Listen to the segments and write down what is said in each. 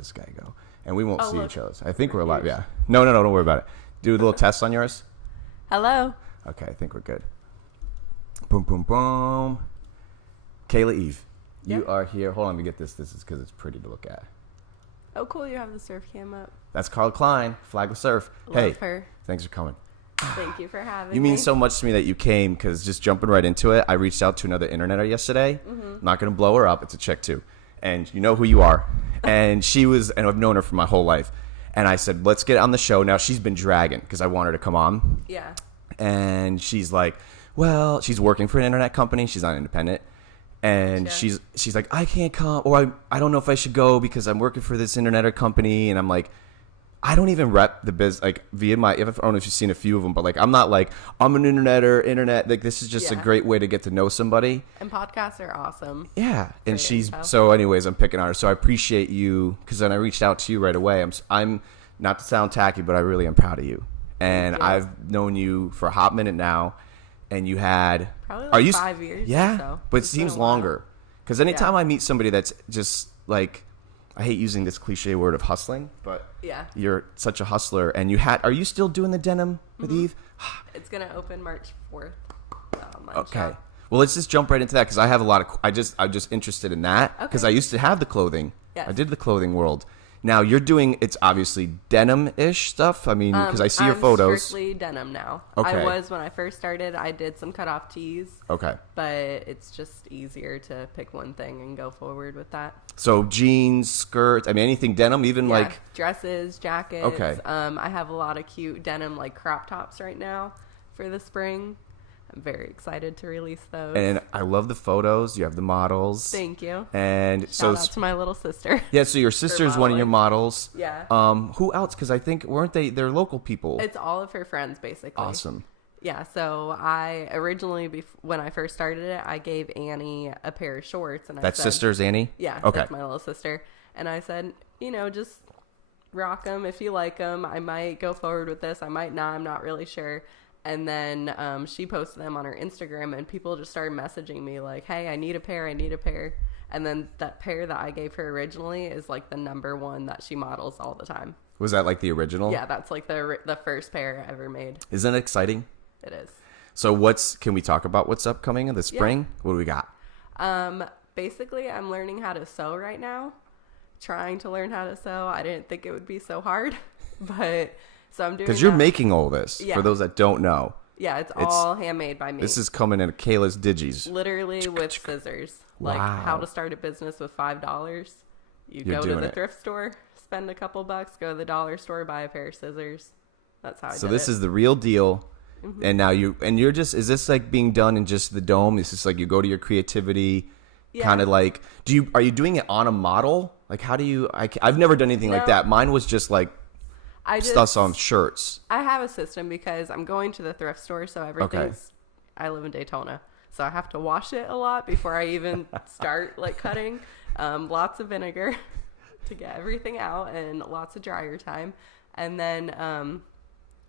this guy go? And we won't see look. each other. I think we're live. Yeah. No, don't worry about it. Do a little test on yours. Hello. Okay, I think we're good. Boom, boom, boom. Kayla Eve, you are here. Hold on, let me get this. This is because it's pretty to look at. Oh, cool. You have the surf cam up. That's Carl Klein, Flagless Surf. Love her. Thanks for coming. Thank you for having me. You mean so much to me that you came, because just jumping right into it, I reached out to another interneter yesterday. I'm not going to blow her up. It's a chick, too. And you know who you are. And she was, and I've known her for my whole life. And I said, let's get on the show. Now, she's been dragging because I want her to come on. Yeah. And she's like, well, she's working for an internet company. She's not independent. And Gotcha. she's like, I can't come, or I don't know if I should go because I'm working for this internet company. And I'm like, I don't even rep the biz, like via my, I don't know if you've seen a few of them, but like, I'm not like, I'm an internet, like this is just a great way to get to know somebody. And podcasts are awesome. Yeah. And Great she's, info. so anyways, I'm picking on her. So I appreciate you, because then I reached out to you right away. I'm not to sound tacky, but I really am proud of you. And you. I've known you for a hot minute now. And you had, Probably like are you 5 years yeah, or so. but it It's been seems a while. longer. Because anytime I meet somebody that's just like, I hate using this cliche word of hustling, but Yeah. you're such a hustler. And are you still doing the denim with Eve? It's going to open March 4th. Okay. Shop. Well, let's just jump right into that, because I have a lot of, I'm just interested in that, because Okay. I used to have the clothing. Yes. I did the clothing world. Now you're doing, it's obviously denim-ish stuff. I mean, because I see your photos. I'm strictly denim now. Okay. I was when I first started. I did some cut-off tees. Okay. But it's just easier to pick one thing and go forward with that. So jeans, skirts, I mean, anything denim, even Yeah, like. dresses, jackets. Okay. I have a lot of cute denim like crop tops right now for the spring. I'm very excited to release those. And I love the photos. You have the models. Thank you. And Shout out to my little sister. yeah, so your sister's one of your models. Yeah. Who else? Because I think, weren't they're local people. It's all of her friends, basically. Awesome. Yeah, so I originally, when I first started it, I gave Annie a pair of shorts. And I That said, sister's Annie? Yeah, Okay. that's my little sister. And I said, just rock them if you like them. I might go forward with this. I might not. I'm not really sure. And then she posted them on her Instagram, and people just started messaging me like, hey, I need a pair. And then that pair that I gave her originally is like the number one that she models all the time. Was that like the original? Yeah, that's like the first pair I ever made. Isn't it exciting? It is. So can we talk about what's upcoming in the spring? Yeah. What do we got? Basically, I'm learning how to sew right now. Trying to learn how to sew. I didn't think it would be so hard, but so I'm doing. Because you're making all this, for those that don't know. Yeah, it's all handmade by me. This is coming in Kayla's Digis. Literally with scissors. Wow. Like how to start a business with $5. You go to the thrift store, spend a couple bucks, go to the dollar store, buy a pair of scissors. That's how I did it. So this is the real deal. Mm-hmm. And now you're just, is this like being done in just the dome? Is this like you go to your creativity, kind of like, are you doing it on a model? Like how do you, I've never done anything like that. Mine was just like stuff on shirts. I have a system because I'm going to the thrift store, so everything's, I live in Daytona, so I have to wash it a lot before I even start like cutting. Lots of vinegar to get everything out and lots of dryer time. And then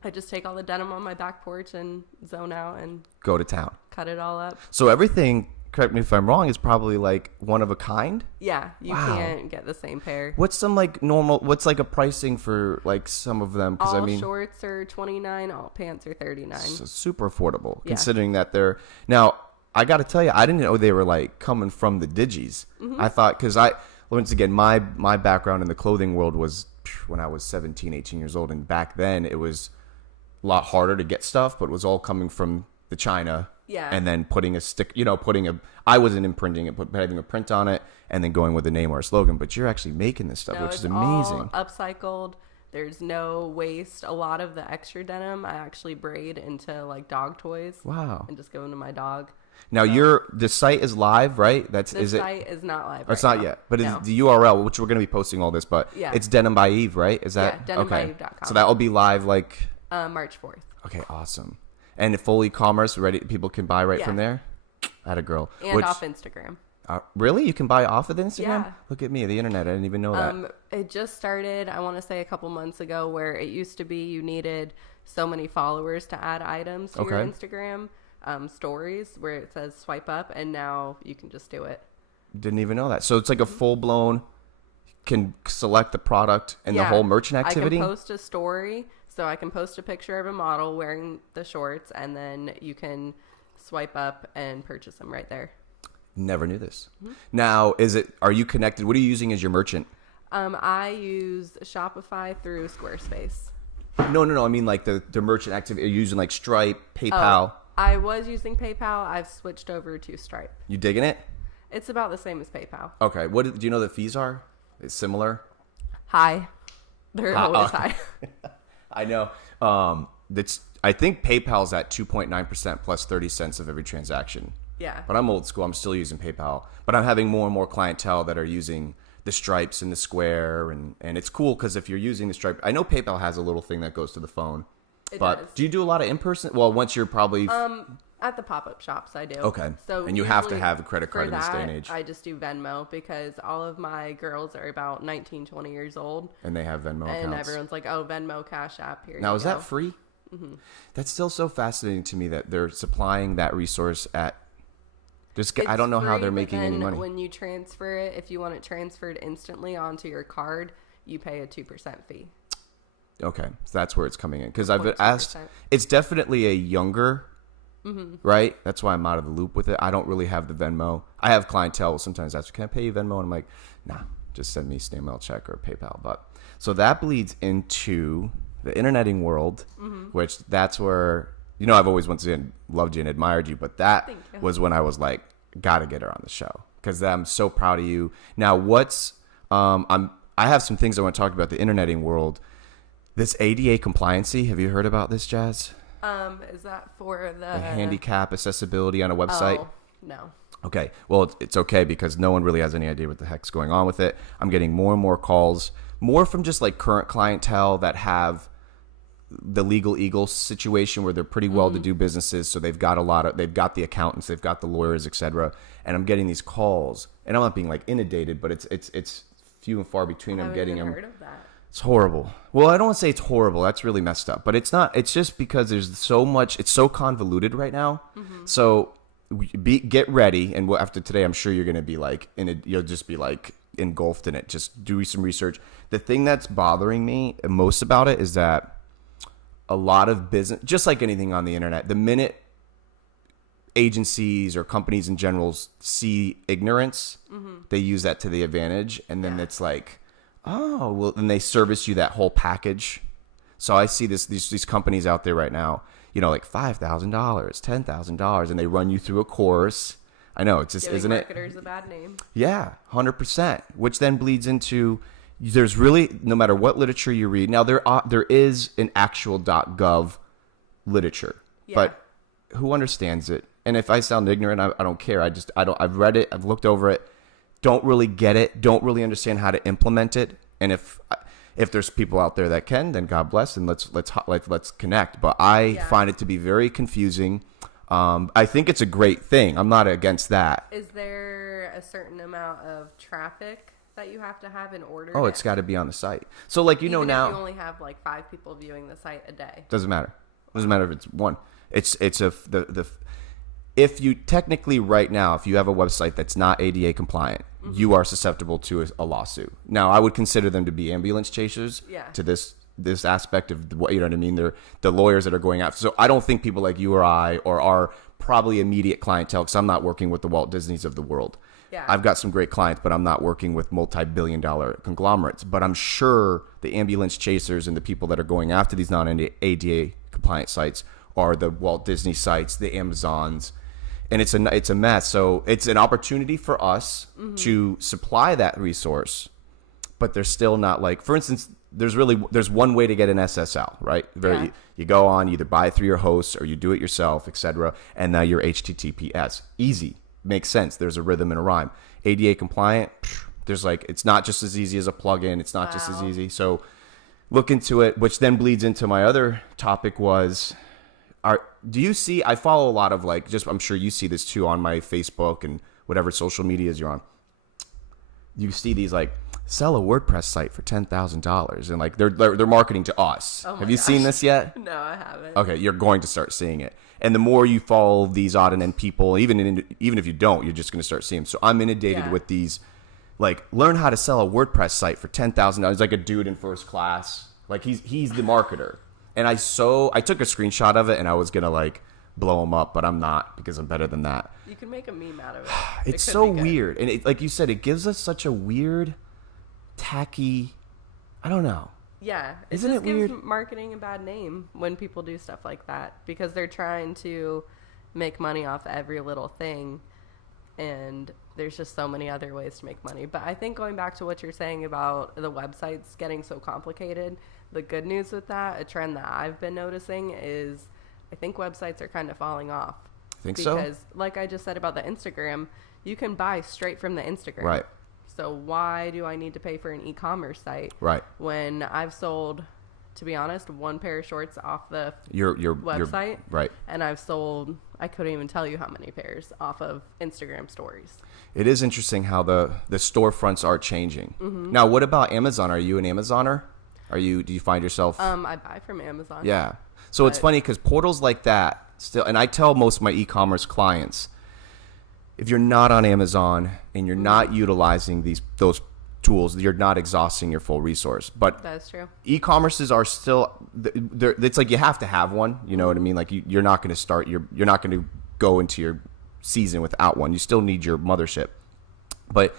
I just take all the denim on my back porch and zone out and go to town. Cut it all up. So everything, correct me if I'm wrong, is probably like one of a kind? Yeah, you can't get the same pair. What's some like normal, what's like a pricing for like some of them? All shorts are $29, all pants are $39. So super affordable, considering that they're, now I got to tell you, I didn't know they were like coming from the Digis. I thought, because once again, my background in the clothing world was when I was 17, 18 years old. And back then it was a lot harder to get stuff, but it was all coming from the China. Yeah. And then putting a stick, I wasn't imprinting it, but having a print on it and then going with a name or a slogan. But you're actually making this stuff, which is amazing. All upcycled. There's no waste. A lot of the extra denim I actually braid into like dog toys. Wow. And just go into my dog. Now the site is live, right? The site is not live. It's not yet, but it's the URL, which we're going to be posting all this, but it's Denim by Eve, right? Is that denimbyeve.com. So that will be live like March 4th. Okay, awesome. And full e-commerce, ready? People can buy from there. Atta girl. And off Instagram. Really? You can buy off of Instagram? Yeah. Look at me, the internet. I didn't even know that. It just started, I want to say a couple months ago, where it used to be you needed so many followers to add items to your Instagram stories, where it says swipe up, and now you can just do it. Didn't even know that. So it's like a full-blown can select the product and the whole merchant activity? I can post a story. So I can post a picture of a model wearing the shorts, and then you can swipe up and purchase them right there. Never knew this. Mm-hmm. Now, are you connected? What are you using as your merchant? I use Shopify through Squarespace. No. I mean, like the merchant activity. Are you using like Stripe, PayPal? I was using PayPal. I've switched over to Stripe. You digging it? It's about the same as PayPal. Okay. Do you know the fees are? It's similar? High. They're always high. I know. I think PayPal's at 2.9% plus 30 cents of every transaction. Yeah. But I'm old school. I'm still using PayPal. But I'm having more and more clientele that are using the Stripes and the Square. And it's cool because if you're using the Stripe, I know PayPal has a little thing that goes to the phone. It does. Do you do a lot of in-person? Well, once you're probably... At the pop-up shops, I do. Okay. So and you have to have a credit card in this day and age. I just do Venmo because all of my girls are about 19, 20 years old. And they have Venmo accounts. And everyone's like, oh, Venmo, Cash App, here Now, you is go. that free? Mm-hmm. That's still so fascinating to me that they're supplying that resource at... I don't know how they're making any money. When you transfer it, if you want it transferred instantly onto your card, you pay a 2% fee. Okay. So that's where it's coming in. Because I've asked... It's definitely a younger... Mm-hmm. Right? That's why I'm out of the loop with it. I don't really have the Venmo. I have clientele sometimes asks, can I pay you Venmo? And I'm like, nah, just send me snail mail check or PayPal. But so that bleeds into the interneting world, which that's where, I've always once again loved you and admired you, but that was when I was like, gotta get her on the show because I'm so proud of you. Now I have some things I want to talk about the interneting world. This ADA compliancy, have you heard about this, Jazz? Is that for the handicap accessibility on a website? Oh, no. Okay. Well, it's okay because no one really has any idea what the heck's going on with it. I'm getting more and more calls, more from just like current clientele that have the legal eagle situation where they're pretty well-to-do businesses. So they've got they've got the accountants, they've got the lawyers, etc. And I'm getting these calls, and I'm not being like inundated, but it's few and far between. I'm getting them. Heard of that. It's horrible. Well, I don't want to say it's horrible. That's really messed up. But it's not. It's just because there's so much. It's so convoluted right now. Mm-hmm. So get ready. And after today, I'm sure you're going to be like you'll just be like engulfed in it. Just do some research. The thing that's bothering me most about it is that a lot of business, just like anything on the internet, the minute agencies or companies in general see ignorance, they use that to the advantage. And then it's like, oh, well, then they service you that whole package. So I see these companies out there right now, like $5,000, $10,000, and they run you through a course. I know, it's just, isn't it? Marketers a bad name. Yeah, 100%. Which then bleeds into, there's really, no matter what literature you read, now there is an actual .gov literature, but who understands it? And if I sound ignorant, I don't care. I've read it, I've looked over it. Don't really get it, don't really understand how to implement it. And if there's people out there that can, then God bless, and let's connect. But I find it to be very confusing. I think it's a great thing. I'm not against that. Is there a certain amount of traffic that you have to have in order? Oh, it's got to be on the site. So like Even now, if you only have like 5 people viewing the site a day. Doesn't matter. Doesn't matter if it's one. If you technically right now, if you have a website that's not ADA compliant, you are susceptible to a lawsuit. Now, I would consider them to be ambulance chasers to this aspect of what, you know what I mean? They're the lawyers that are going after. So I don't think people like you or I or our probably immediate clientele, because I'm not working with the Walt Disneys of the world. Yeah. I've got some great clients, but I'm not working with multi-billion-dollar conglomerates. But I'm sure the ambulance chasers and the people that are going after these non-ADA compliant sites are the Walt Disney sites, the Amazons. And it's a mess. So it's an opportunity for us to supply that resource, but there's still not like, for instance, there's one way to get an SSL, right? You go on, you either buy it through your host or you do it yourself, etc. And now you're HTTPS. Easy. Makes sense. There's a rhythm and a rhyme. ADA compliant, there's like, it's not just as easy as a plugin. It's not just as easy. So look into it, which then bleeds into my other topic was, do you see, I follow a lot of I'm sure you see this too on my Facebook and whatever social medias you're on. You see these sell a WordPress site for $10,000 and they're marketing to us. Oh Have you seen this yet? No, I haven't. Okay, you're going to start seeing it. And the more you follow these odd and end people, even if you don't, you're just going to start seeing them. So I'm inundated with these like learn how to sell a WordPress site for $10,000. Like a dude in first class. Like he's the marketer. And I took a screenshot of it and I was gonna like blow him up, but I'm not because I'm better than that. You can make a meme out of it. It's so weird, and it, like you said, it gives us such a weird, tacky. I don't know. Yeah, Isn't it gives weird? marketing a bad name when people do stuff like that because they're trying to make money off every little thing, and there's just so many other ways to make money. But I think going back to what you're saying about the websites getting so complicated, the good news with that, a trend that I've been noticing is I think websites are kind of falling off. Think so? Because like I just said about the Instagram, you can buy straight from the Instagram. Right. So why do I need to pay for an e-commerce site? Right. When I've sold, to be honest, one pair of shorts off the Your website. Right. And I've sold, I couldn't even tell you how many pairs off of Instagram stories. It is interesting how the storefronts are changing. Mm-hmm. Now, what about Amazon? Are you an Amazoner? Do you find yourself? I buy from Amazon. Yeah. So it's funny because portals like that still, and I tell most of my e-commerce clients, if you're not on Amazon and you're not utilizing those tools, you're not exhausting your full resource. But That's true. E-commerces are still, it's like you have to have one. You know what I mean? Like you're not going to start, you're not going to go into your season without one. You still need your mothership. But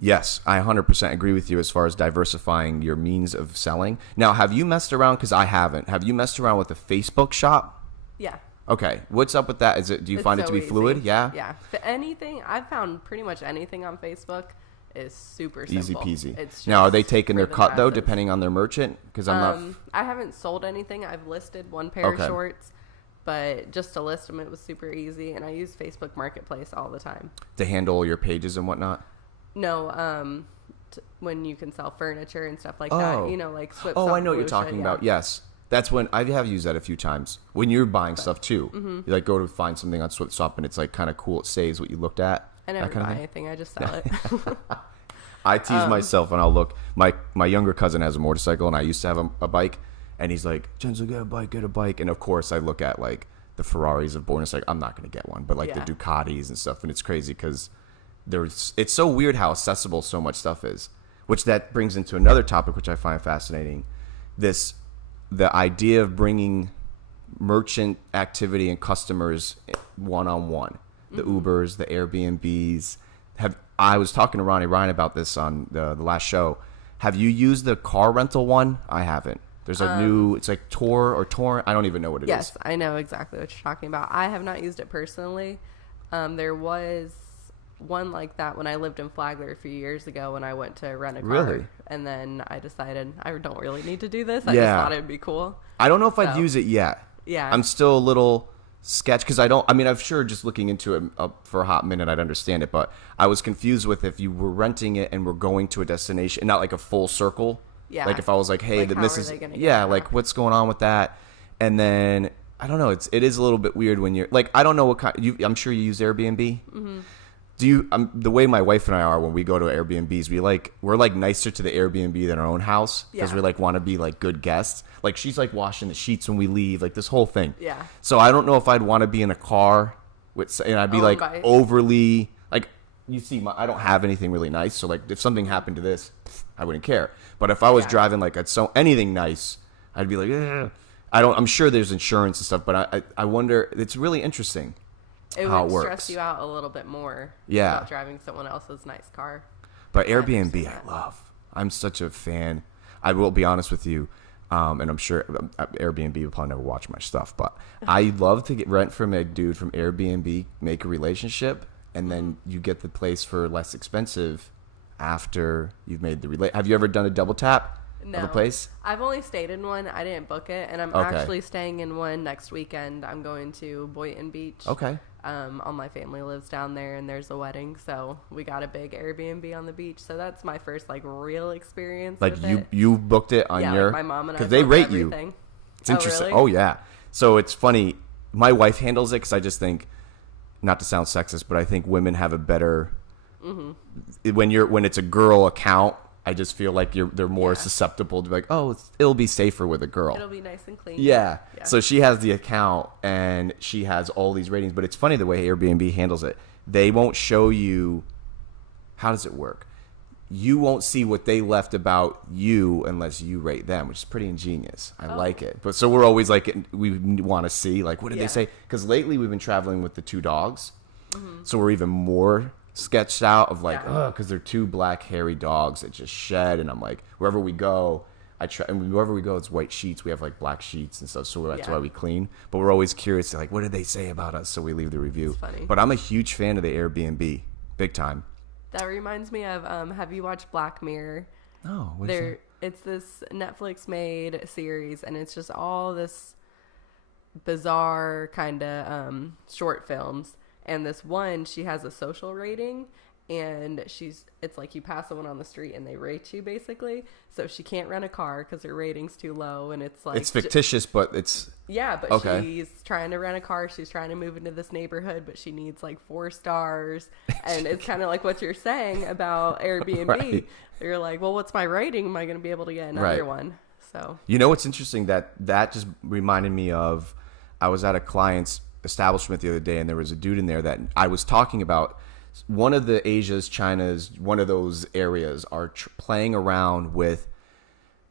yes, I 100% agree with you as far as diversifying your means of selling. Now, have you messed around? Because I haven't. Have you messed around with the Facebook shop? Yeah. Okay. What's up with that? Do you find it to be fluid? Yeah? Yeah. Anything, I've found pretty much anything on Facebook is super simple. Easy peasy. It's now, are they just taking their for the cut, though, masses. depending on their merchant? Because I'm not... I haven't sold anything. I've listed one pair Okay. of shorts, but just to list them, it was super easy. And I use Facebook Marketplace all the time. To handle your pages and whatnot? No, when you can sell furniture and stuff like Oh. that, you know, like Swip. Oh, Sell I know what you're Volusia, talking yeah. about. Yes. That's when I have used that a few times. When you're buying stuff too, you like go to find something on Swap and it's like kind of cool. It saves what you looked at. I never that kind buy of thing. anything. I just sell it. I tease myself and I'll look. My younger cousin has a motorcycle and I used to have a bike, and he's like, Chenzo, get a bike. And of course I look at like the Ferraris of Born. It's like I'm not gonna get one, but like Yeah. the Ducatis and stuff, and it's crazy because it's so weird how accessible so much stuff is. Which that brings into another topic which I find fascinating. The idea of bringing merchant activity and customers one-on-one. The Ubers, the Airbnbs. I was talking to Ronnie Ryan about this on the last show. Have you used the car rental one? I haven't. There's a new, it's like Tor or Torrent. I don't even know what it is. Yes, I know exactly what you're talking about. I have not used it personally. There was one like that when I lived in Flagler a few years ago when I went to rent a car. Really? And then I decided I don't really need to do this. I Yeah. just thought it'd be cool. I don't know if I'd So, use it yet. Yeah. I'm still a little sketch because I'm sure just looking into it for a hot minute I'd understand it, but I was confused with if you were renting it and were going to a destination, not like a full circle. Yeah. Like if I was like, hey, Like, how this are is they gonna get yeah, back? like what's going on with that? And then I don't know, it is a little bit weird when you're like, I don't know what kind. I'm sure you use Airbnb. Mm-hmm. Do you? The way my wife and I are when we go to Airbnbs, we're like nicer to the Airbnb than our own house because Yeah. we like want to be like good guests. Like she's like washing the sheets when we leave, like this whole thing. Yeah. So I don't know if I'd want to be in a car with, and I'd be like by- overly like. You see, I don't have anything really nice, so like if something happened to this, I wouldn't care. But if I was Yeah. driving like anything nice, I'd be like, eh. I'm sure there's insurance and stuff, but I wonder. It's really interesting. It how would it stress works. you out a little bit more Yeah. about driving someone else's nice car. But I Airbnb, understand I that. love. I'm such a fan. I will be honest with you, and I'm sure Airbnb will probably never watch my stuff, but I love to get rent from a dude from Airbnb, make a relationship, and then you get the place for less expensive after you've made the Have you ever done a double tap No. of a place? I've only stayed in one. I didn't book it, and I'm Okay. actually staying in one next weekend. I'm going to Boynton Beach. Okay. All my family lives down there, and there's a wedding, so we got a big Airbnb on the beach. So that's my first like real experience. Like with you it. you booked it on Yeah, your like my mom and I. because they booked rate everything. you. It's interesting. really? Oh yeah. So it's funny. My wife handles it because I just think, not to sound sexist, but I think women have a better. When it's a girl account, I just feel like they're more Yeah. susceptible to be like, oh, it'll be safer with a girl. It'll be nice and clean. Yeah. Yeah. So she has the account and she has all these ratings, but it's funny the way Airbnb handles it. They won't show you. How does it work? you won't see what they left about you unless you rate them, which is pretty ingenious. I like it. But so we're always like, we want to see, like, what did they say? Because lately we've been traveling with the 2 dogs. So we're even more sketched out of like, because they're 2 black hairy dogs that just shed. And I'm like, wherever we go, and wherever we go, it's white sheets. We have like black sheets and stuff. So that's why we clean. But we're always curious, like, what did they say about us? So we leave the review. That's funny. But I'm a huge fan of the Airbnb. Big time. That reminds me of, have you watched Black Mirror? Oh, It's this Netflix made series, and it's just all this bizarre kind of short films. And this one, she has a social rating, and it's like you pass someone on the street and they rate you basically. So she can't rent a car because her rating's too low, and it's like, it's fictitious, but it's she's trying to rent a car. She's trying to move into this neighborhood, but she needs like 4 stars. And it's kind of like what you're saying about Airbnb. Right. You're like, well, what's my rating? Am I going to be able to get another one? So you know what's interesting, that just reminded me of, I was at a client's establishment the other day, and there was a dude in there that I was talking about. One of the China's, one of those areas are playing around with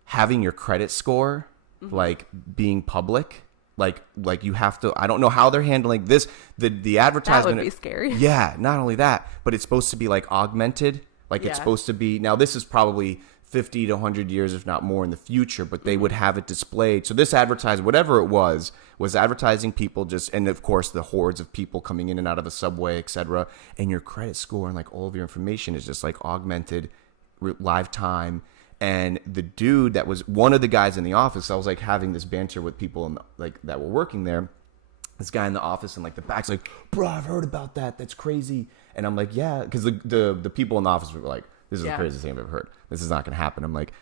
having your credit score, like being public, like you have to, I don't know how they're handling this. The advertisement. That would be scary. Yeah. Not only that, but it's supposed to be like augmented. Like it's supposed to be, now this is probably 50 to 100 years, if not more in the future, but they would have it displayed. So this advertising, whatever it was advertising people just, and of course the hordes of people coming in and out of the subway, etc. And your credit score and like all of your information is just like augmented live time. And the dude that was one of the guys in the office, I was like having this banter with people like that were working there. This guy in the office and like the back's like, bro, I've heard about that. That's crazy. And I'm like, yeah, because the people in the office were like, this is the craziest thing I've ever heard. This is not going to happen. I'm like,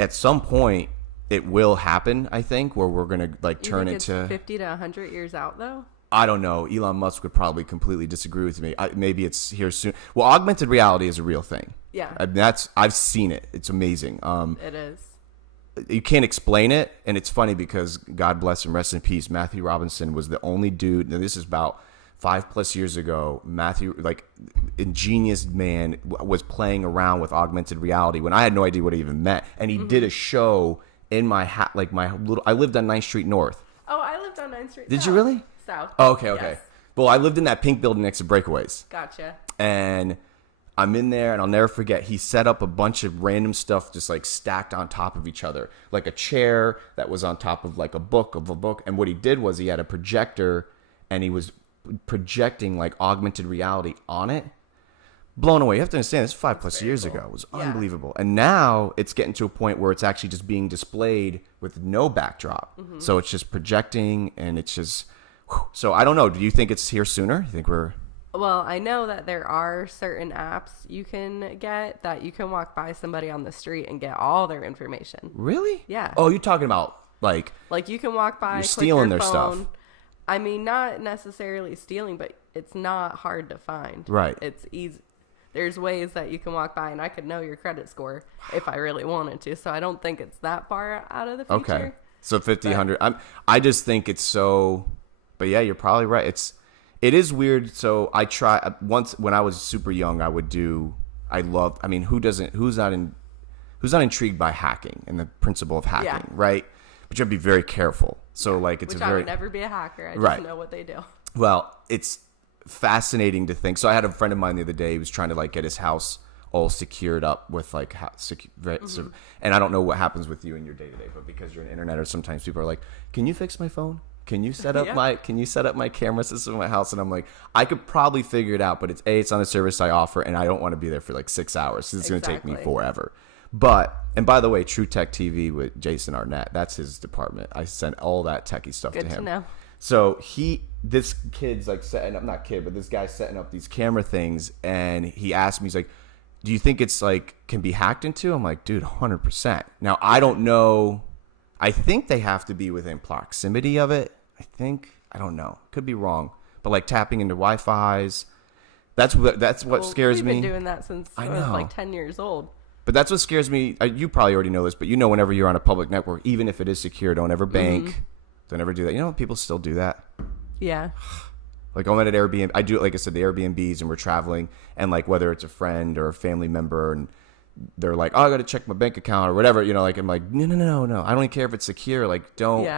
at some point, it will happen, I think, where we're going to like turn it to 50 to 100 years out, though. I don't know. Elon Musk would probably completely disagree with me. Maybe it's here soon. Well, augmented reality is a real thing. Yeah. I've seen it. It's amazing. It is. You can't explain it. And it's funny because God bless him, rest in peace. Matthew Robinson was the only dude. And this is about 5+ years ago. Matthew, like ingenious man, was playing around with augmented reality when I had no idea what it even meant. And he did a show in my I lived on 9th Street North. Oh, I lived on 9th Street. Did South. you really? South. Oh, okay. Yes. Well, I lived in that pink building next to Breakaways. Gotcha. And I'm in there, and I'll never forget, he set up a bunch of random stuff just like stacked on top of each other, like a chair that was on top of like a book. And what he did was he had a projector, and he was projecting like augmented reality on it. Blown away. You have to understand, this 5+ years ago. It was unbelievable. And now it's getting to a point where it's actually just being displayed with no backdrop. So it's just projecting, and it's just, so I don't know. Do you think it's here sooner? You think we're... Well, I know that there are certain apps you can get that you can walk by somebody on the street and get all their information. Really? Yeah. Oh, you're talking about like you can walk by, you're stealing their phone. stuff. I mean, not necessarily stealing, but it's not hard to find. Right. It's easy. There's ways that you can walk by, and I could know your credit score if I really wanted to. So I don't think it's that far out of the future. Okay. So 50, 100. I just think it's so, but yeah, you're probably right. It is weird. So I try once when I was super young, who's not intrigued by hacking and the principle of hacking, right? But you have to be very careful. So like it's I would never be a hacker. I just know what they do. Well, it's fascinating to think. So I had a friend of mine the other day. He was trying to like get his house all secured up with like and I don't know what happens with you in your day to day, but because you're an interneter, sometimes people are like, "Can you fix my phone? Can you set up my camera system in my house?" And I'm like, I could probably figure it out, but it's on a service I offer, and I don't want to be there for like 6 hours. It's going to take me forever. But, and by the way, True Tech TV with Jason Arnett, that's his department. I sent all that techie stuff to him. Good to know. So this kid's like setting up, not kid, but this guy's setting up these camera things, and he asked me, he's like, "Do you think it's like can be hacked into?" I'm like, "Dude, 100%." Now I don't know. I think they have to be within proximity of it. I don't know. Could be wrong, but like tapping into Wi-Fi's. That's what scares me. We've been doing that since I was like 10 years old. But that's what scares me. You probably already know this, but whenever you're on a public network, even if it is secure, don't ever bank. Don't ever do that. You know, people still do that. Yeah. Like I'm at an Airbnb. I do, like I said, the Airbnbs, and we're traveling, and like whether it's a friend or a family member, and they're like, oh, I got to check my bank account or whatever, you know, like, I'm like, no. I don't even care if it's secure. Like, don't,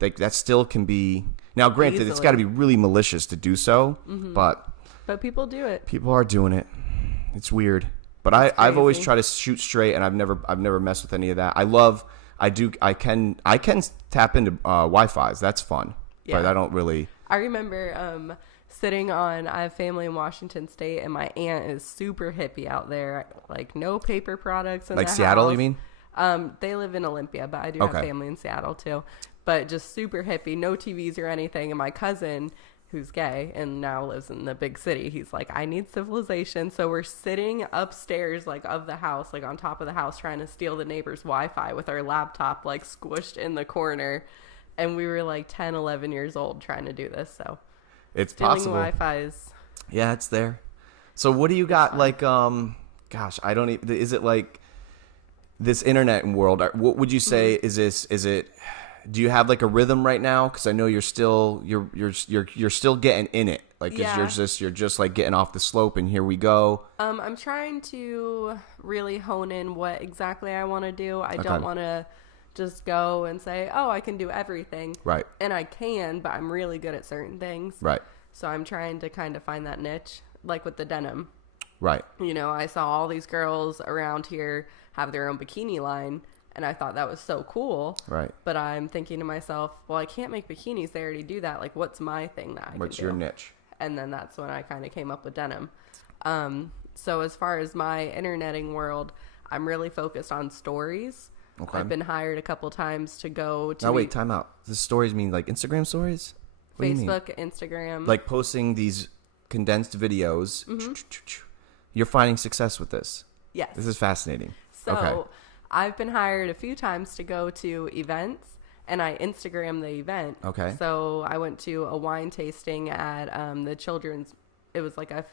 like, that still can be, now granted, it's got to be really malicious to do so, but people do it. People are doing it. It's weird. But I've always tried to shoot straight, and I've never messed with any of that. I can tap into Wi-Fi's. That's fun. Yeah. But I don't really. I remember sitting on, I have family in Washington State, and my aunt is super hippie out there. Like, no paper products in like the Seattle, house. You mean? They live in Olympia, but I do have family in Seattle too. But just super hippie, no TVs or anything. And my cousin, who's gay and now lives in the big city, he's like, I need civilization. So we're sitting upstairs, like, of the house, like on top of the house, trying to steal the neighbor's Wi-Fi with our laptop like squished in the corner. And we were like 10, 11 years old trying to do this. So it's stealing possible. Wi-Fi is, yeah, it's there. So what do you got? Like, gosh, I don't even, is it like this internet world? What would you say is it, do you have like a rhythm right now? Because I know you're still getting in it. Like, you're just like getting off the slope, and here we go. I'm trying to really hone in what exactly I want to do. I don't want to just go and say, oh, I can do everything. Right. And I can, but I'm really good at certain things. Right. So I'm trying to kind of find that niche, like with the denim. Right. You know, I saw all these girls around here have their own bikini line, and I thought that was so cool. Right. But I'm thinking to myself, well, I can't make bikinis. They already do that. Like, what's my thing that I can do? What's your niche? And then that's when I kind of came up with denim. So as far as my interneting world, I'm really focused on stories. Okay. I've been hired a couple times to go to... Now, wait, time out. Does stories mean like Instagram stories? What Facebook, Instagram. Like posting these condensed videos. You're finding success with this? Yes. This is fascinating. So I've been hired a few times to go to events, and I Instagram the event. Okay. So I went to a wine tasting at the children's... It was like a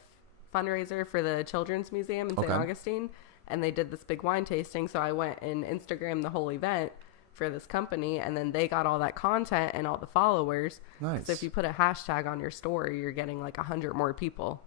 fundraiser for the Children's Museum in St. Augustine. And they did this big wine tasting, so I went and Instagrammed the whole event for this company, and then they got all that content and all the followers. Nice. So if you put a hashtag on your story, you're getting like 100 more people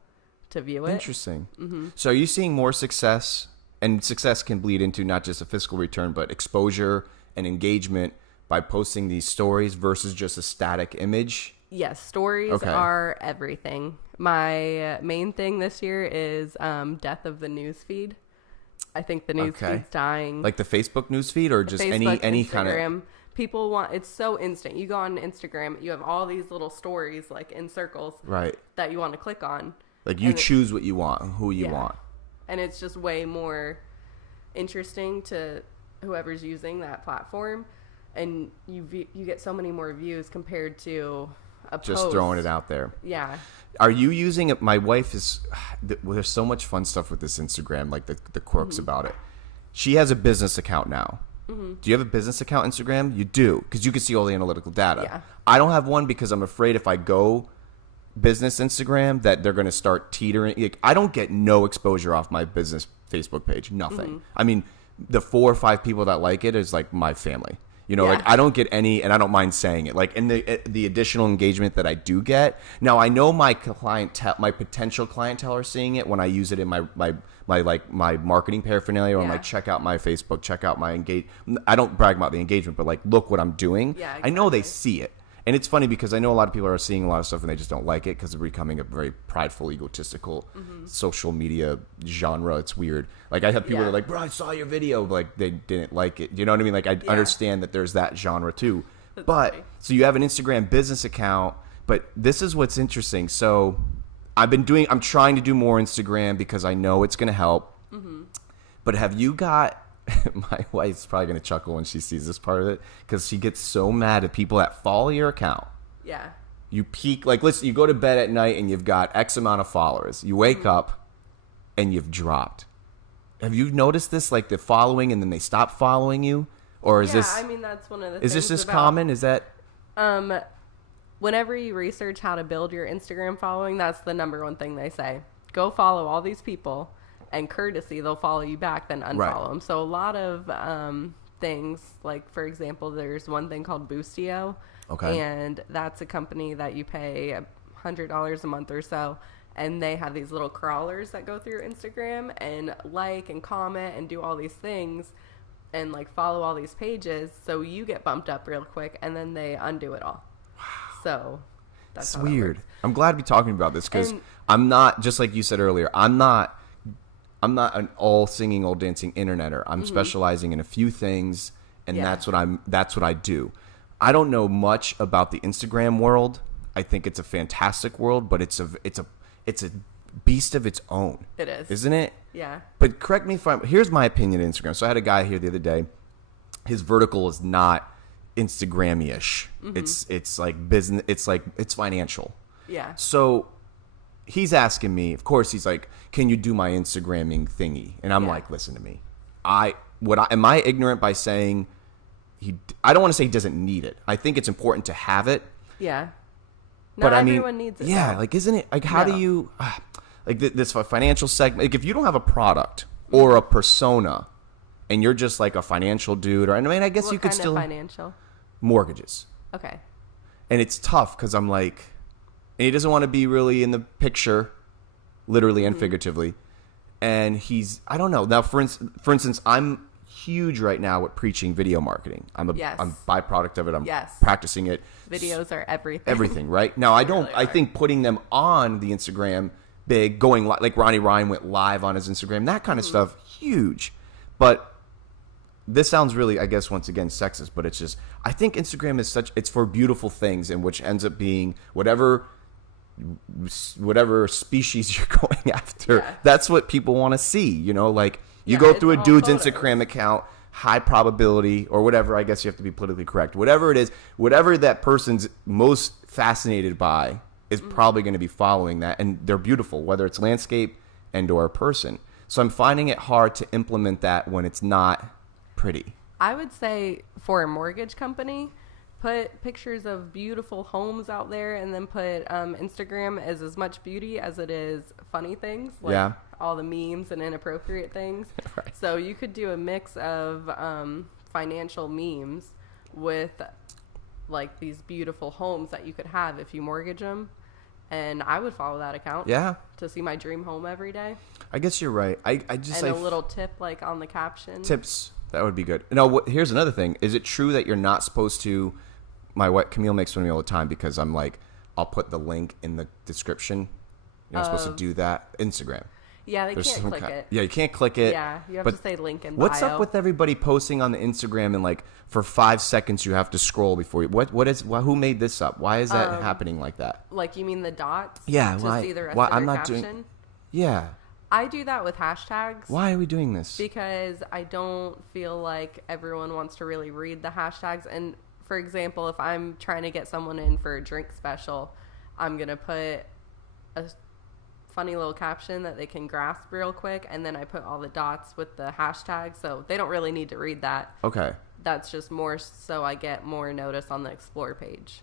to view it. Interesting. So are you seeing more success, and success can bleed into not just a fiscal return, but exposure and engagement by posting these stories versus just a static image? Yes, stories are everything. My main thing this year is death of the news feed. I think the news feed's dying. Like the Facebook news feed, or just Facebook, any Instagram. kind of... People want... It's so instant. You go on Instagram, you have all these little stories like in circles that you want to click on. Like you choose what you want, who you want. And it's just way more interesting to whoever's using that platform. And you get so many more views compared to a just post. Throwing it out there. Yeah. Are you using it? My wife is... There's so much fun stuff with this Instagram, like the quirks about it. She has a business account now. Do you have a business account Instagram? You do, because you can see all the analytical data. Yeah. I don't have one because I'm afraid if I go business Instagram that they're going to start teetering. Like, I don't get no exposure off my business Facebook page. Nothing. I mean, the 4 or 5 people that like it is like my family. You know, like I don't get any, and I don't mind saying it. Like, in the additional engagement that I do get. Now, I know my potential clientele are seeing it when I use it in my marketing paraphernalia, or when I check out my Facebook, check out my I don't brag about the engagement, but like, look what I'm doing. Yeah, exactly. I know they see it. And it's funny because I know a lot of people are seeing a lot of stuff and they just don't like it because they're becoming a very prideful, egotistical social media genre. It's weird. Like, I have people that are like, bro, I saw your video, but like they didn't like it. You know what I mean? Like, I understand that there's that genre too. That's funny. So you have an Instagram business account, but this is what's interesting. So I'm trying to do more Instagram because I know it's going to help. But have you got... My wife's probably going to chuckle when she sees this part of it because she gets so mad at people that follow your account. Yeah. You peak, like, listen, you go to bed at night and you've got X amount of followers. You wake up and you've dropped. Have you noticed this, like the following and then they stop following you? Or is this... I mean, that's one of the things. Is this about, common? Is that... Whenever you research how to build your Instagram following, that's the number one thing they say. Go follow all these people. And courtesy, they'll follow you back, then unfollow them. So a lot of things, like, for example, there's one thing called Boostio. Okay. And that's a company that you pay $100 a month or so. and they have these little crawlers that go through Instagram and like and comment and do all these things and like follow all these pages, so you get bumped up real quick, and then they undo it all. Wow. So that's weird. I'm glad to be talking about this, because I'm not, just like you said earlier, I'm not an all singing, all dancing interneter. I'm specializing in a few things, and that's what I do. I don't know much about the Instagram world. I think it's a fantastic world, but it's a beast of its own. It is. Isn't it? Yeah. But correct me if here's my opinion of Instagram. So I had a guy here the other day. His vertical is not Instagram-ish. It's like business. It's financial. Yeah. So he's asking me, of course, he's like, can you do my Instagramming thingy? And I'm like, listen to me. Am I ignorant by saying I don't want to say he doesn't need it. I think it's important to have it. Yeah. Not everyone needs it. Yeah. Though. Like, isn't it like, how do you, like this financial segment, like if you don't have a product or a persona and you're just like a financial dude, or I mean, I guess you could still financial mortgages. Okay. And it's tough because I'm like, and he doesn't want to be really in the picture, literally and figuratively. And I don't know. Now, for instance, I'm huge right now with preaching video marketing. I'm a byproduct of it. I'm practicing it. Videos are everything. Everything, right? Now, I think putting them on the Instagram big, going like Ronnie Ryan went live on his Instagram, that kind of stuff, huge. But this sounds really, I guess, once again, sexist, but it's just, I think Instagram is it's for beautiful things, and which ends up being whatever species you're going after. Yeah. That's what people want to see, you know, like you go through a dude's Instagram account, high probability or whatever, I guess you have to be politically correct. Whatever it is, whatever that person's most fascinated by is probably going to be following that, and they're beautiful, whether it's landscape and or a person. So I'm finding it hard to implement that when it's not pretty. I would say for a mortgage company, put pictures of beautiful homes out there, and then put Instagram as much beauty as it is funny things, like all the memes and inappropriate things. Right. So you could do a mix of financial memes with like these beautiful homes that you could have if you mortgage them. And I would follow that account. Yeah. To see my dream home every day. I guess you're right. I just and a little tip like on the caption. Tips. That would be good. Now, here's another thing. Is it true that you're not supposed to? My wife Camille makes fun of me all the time because I'm like, I'll put the link in the description. You're not supposed to do that. Instagram. Yeah, they can't click it. Yeah, you can't click it. Yeah, you have to say link in bio. What's up with everybody posting on the Instagram and like for 5 seconds you have to scroll before you? Who made this up? Why is that happening like that? Like you mean the dots? Yeah. To see the rest of your caption? Yeah. I do that with hashtags. Why are we doing this? Because I don't feel like everyone wants to really read the hashtags. And for example, if I'm trying to get someone in for a drink special, I'm going to put a funny little caption that they can grasp real quick, and then I put all the dots with the hashtag, so they don't really need to read that. Okay. That's just more so I get more notice on the Explore page.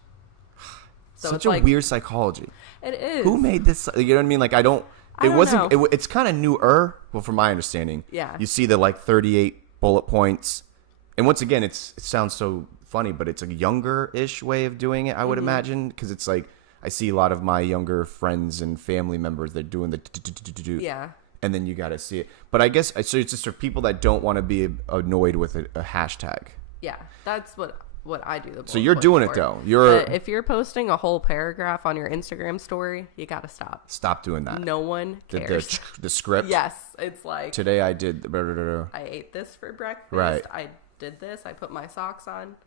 So such a weird psychology. It is. Who made this? You know what I mean? Like I don't know. It's kind of newer. Well, from my understanding. Yeah. You see the like 38 bullet points, and once again, it sounds so funny, but it's a younger-ish way of doing it. I would imagine, because it's like. I see a lot of my younger friends and family members that are doing the yeah, and then you got to see it. But I guess so. It's just for people that don't want to be annoyed with a hashtag. Yeah, that's what I do. So you're doing it though. But if you're posting a whole paragraph on your Instagram story, you got to stop. Stop doing that. No one cares. The script. Yes, it's like today I did. I ate this for breakfast. Right. I did this. I put my socks on.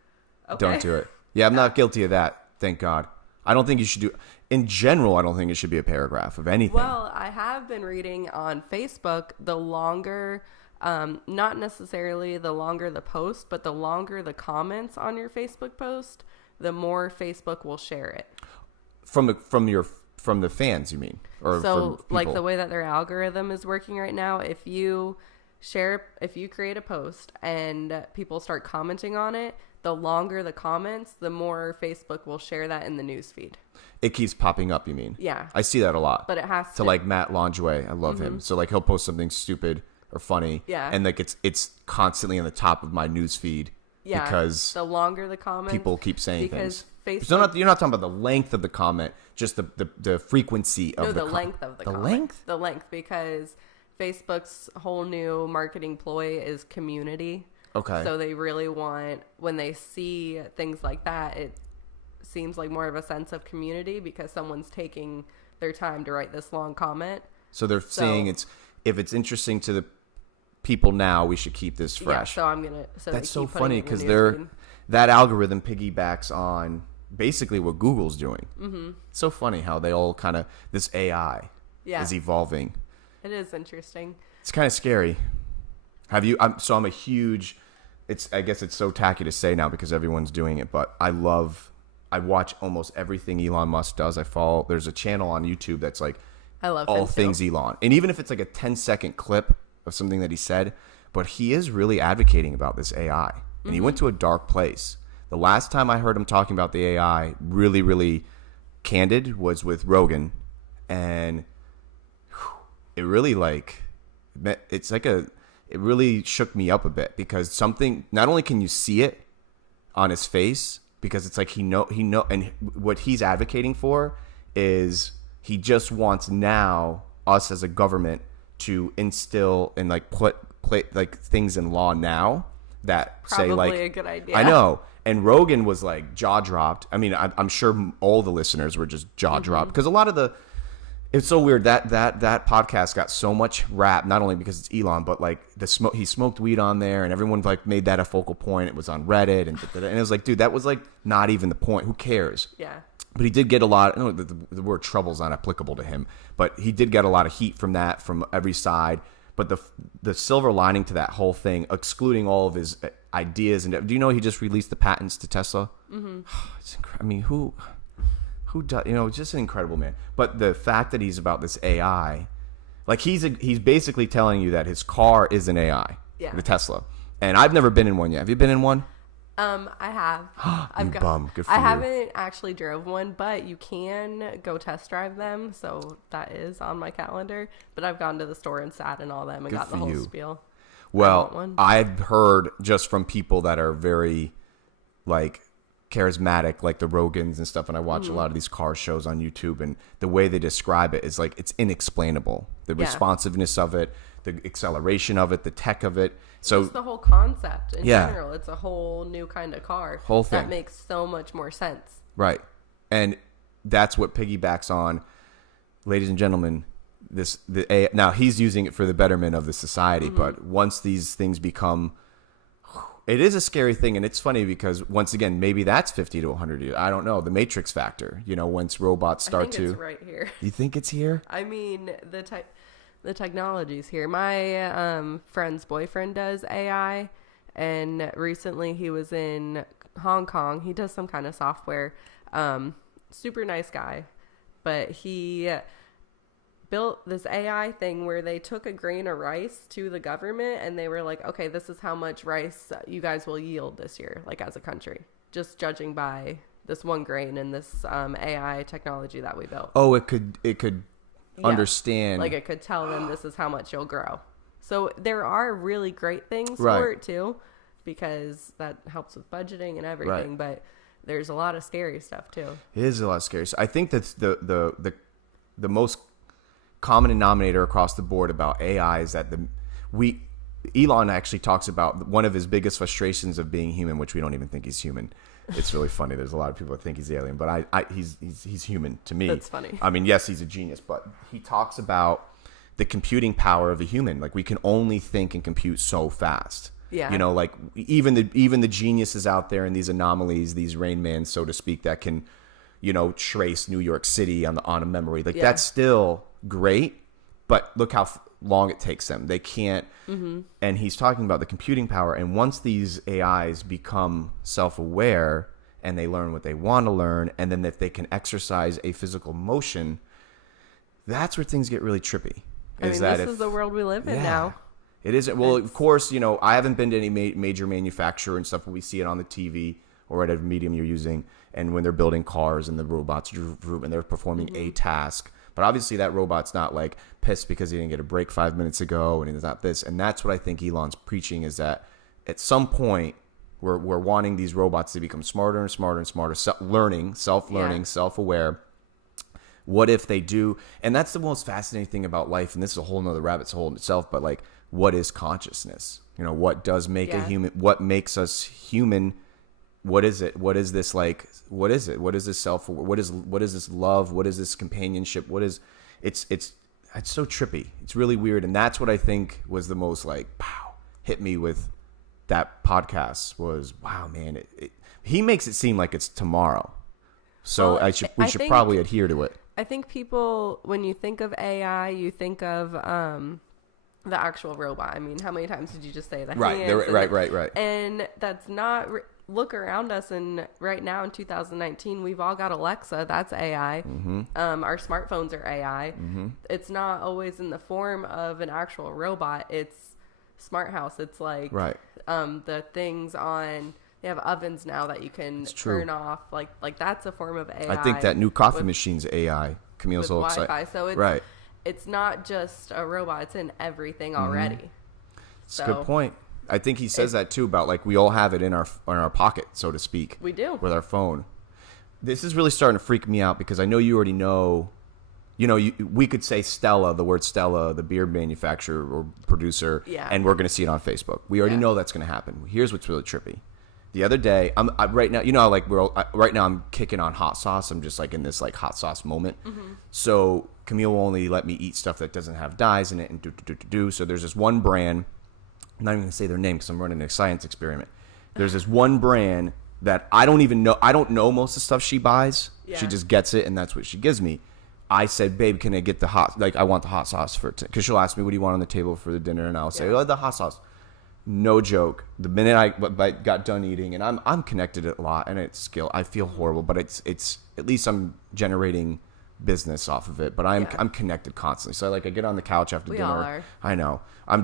Okay. Don't do it. Yeah, I'm not guilty of that. Thank God. I don't think you should do. In general, I don't think it should be a paragraph of anything. Well, I have been reading on Facebook, the longer, not necessarily the longer the post, but the longer the comments on your Facebook post, the more Facebook will share it. From the fans, you mean? Or so, like the way that their algorithm is working right now, if you create a post and people start commenting on it, the longer the comments, the more Facebook will share that in the newsfeed. It keeps popping up, you mean? Yeah. I see that a lot. But it has to like Matt Longeway. I love him. So like he'll post something stupid or funny. Yeah. And like it's constantly on the top of my newsfeed Yeah, because the longer the comment, people keep saying things. Facebook, So you're not talking about the length of the comment, just the frequency of the length of the comment. Length? The length, because Facebook's whole new marketing ploy is community. Okay. So they really want, when they see things like that, it seems like more of a sense of community because someone's taking their time to write this long comment. So they're saying if it's interesting to the people now, we should keep this fresh. Yeah, so I'm gonna. So that's so funny because that algorithm piggybacks on basically what Google's doing. Mm-hmm. It's so funny how they all kind of this AI is evolving. It is interesting. It's kind of scary. I'm a huge. I guess it's so tacky to say now because everyone's doing it, but I watch almost everything Elon Musk does. There's a channel on YouTube that's like I love all things Elon, and even if it's like a 10-second clip of something that he said, but he is really advocating about this AI. And he went to a dark place. The last time I heard him talking about the AI really, really candid was with Rogan. And it really it really shook me up a bit because not only can you see it on his face, because it's like he know, and what he's advocating for is he just wants now us as a government to instill and like put like things in law now that Probably say like a good idea. I know. And Rogan was like jaw dropped. I mean, I'm sure all the listeners were just jaw dropped because a lot of it's so weird that podcast got so much rap, not only because it's Elon, but like he smoked weed on there and everyone like made that a focal point. It was on Reddit and it was like, dude, that was like not even the point. Who cares? Yeah. But he did get a lot. I know the word trouble's not applicable to him, but he did get a lot of heat from that from every side. But the silver lining to that whole thing, excluding all of his ideas, and do you know he just released the patents to Tesla? Mm-hmm. I mean, who does? Just an incredible man. But the fact that he's about this AI, like he's basically telling you that his car is an AI, the Tesla. And I've never been in one yet. Have you been in one? I have. Bum. Good for you. I haven't actually drove one, but you can go test drive them, so that is on my calendar. But I've gone to the store and sat in all them and got the whole spiel. Well, I've heard just from people that are very like charismatic, like the Rogans and stuff, and I watch a lot of these car shows on YouTube, and the way they describe it is like it's inexplainable. The responsiveness of it, the acceleration of it, the tech of it. So just the whole concept in general. It's a whole new kind of car. Whole thing. That makes so much more sense. Right. And that's what piggybacks on, ladies and gentlemen, now he's using it for the betterment of the society, but once these things become, it is a scary thing. And it's funny because once again, maybe that's 50 to 100 years. I don't know. The Matrix factor, once robots start it's right here. You think it's here? I mean, the technology's here. My friend's boyfriend does AI, and recently he was in Hong Kong. He does some kind of software. Super nice guy, but he built this AI thing where they took a grain of rice to the government and they were like, okay, this is how much rice you guys will yield this year, like as a country, just judging by this one grain and this AI technology that we built. Oh, it could understand. Like it could tell them this is how much you'll grow. So there are really great things for it too, because that helps with budgeting and everything. Right. But there's a lot of scary stuff too. It is a lot of scary. So I think that's the most common denominator across the board about AI is that Elon actually talks about one of his biggest frustrations of being human, which we don't even think he's human. It's really funny. There's a lot of people that think he's alien, but he's human to me. That's funny. I mean, yes, he's a genius, but he talks about the computing power of a human. Like we can only think and compute so fast. Yeah. Like even the geniuses out there and these anomalies, these Rain Man, so to speak, that can, trace New York City on a memory. Like that's still great, but look how long it takes them. They can't. Mm-hmm. And he's talking about the computing power. And once these AIs become self-aware and they learn what they want to learn, and then if they can exercise a physical motion, that's where things get really trippy. This is the world we live in now. It is. Well, of course, I haven't been to any major manufacturer and stuff, but we see it on the TV or at a medium you're using, and when they're building cars and the robots and they're performing a task. But obviously that robot's not like pissed because he didn't get a break 5 minutes ago and it's not this. And that's what I think Elon's preaching, is that at some point We're wanting these robots to become smarter and smarter and smarter, self-learning, self-aware. What if they do? And that's the most fascinating thing about life. And this is a whole nother rabbit hole in itself. But like, what is consciousness? You know, what does make a human? What makes us human? What is it? What is this like? What is it? What is this self? What is this love? What is this companionship? What is? It's so trippy. It's really weird. And that's what I think was the most like, pow, hit me with that podcast was, wow, man. He makes it seem like it's tomorrow. So we should probably adhere to it. I think people, when you think of AI, you think of the actual robot. I mean, how many times did you just say the hands? Right. And that's not... Look around us, and right now in 2019, we've all got Alexa. That's AI. Mm-hmm. Our smartphones are AI. Mm-hmm. It's not always in the form of an actual robot. It's smart house. It's like the things on... They have ovens now that you can turn off. Like that's a form of AI. I think that new coffee machine's AI. Camille's all excited. Wi-Fi. So it's not just a robot. It's in everything already. It's a good point. I think he says that too about like we all have it in our pocket, so to speak. We do. With our phone. This is really starting to freak me out because I know you already know. You know, we could say Stella, the word Stella, the beer manufacturer or producer, and we're going to see it on Facebook. We already know that's going to happen. Here's what's really trippy. The other day, right now, you know, like right now I'm kicking on hot sauce. I'm just like in this like hot sauce moment. Mm-hmm. So Camille will only let me eat stuff that doesn't have dyes in it and do. So there's this one brand. I'm not even going to say their name because I'm running a science experiment. There's this one brand that I don't even know. I don't know most of the stuff she buys. Yeah. She just gets it, and that's what she gives me. I said, babe, can I get the hot, like I want the hot sauce for it. Because she'll ask me, what do you want on the table for the dinner? And I'll say, the hot sauce. No joke. The minute I got done eating, and I'm connected a lot, and it's skill. I feel horrible, but it's at least I'm generating business off of it. But I'm connected constantly. So like I get on the couch after dinner. All are. I know. It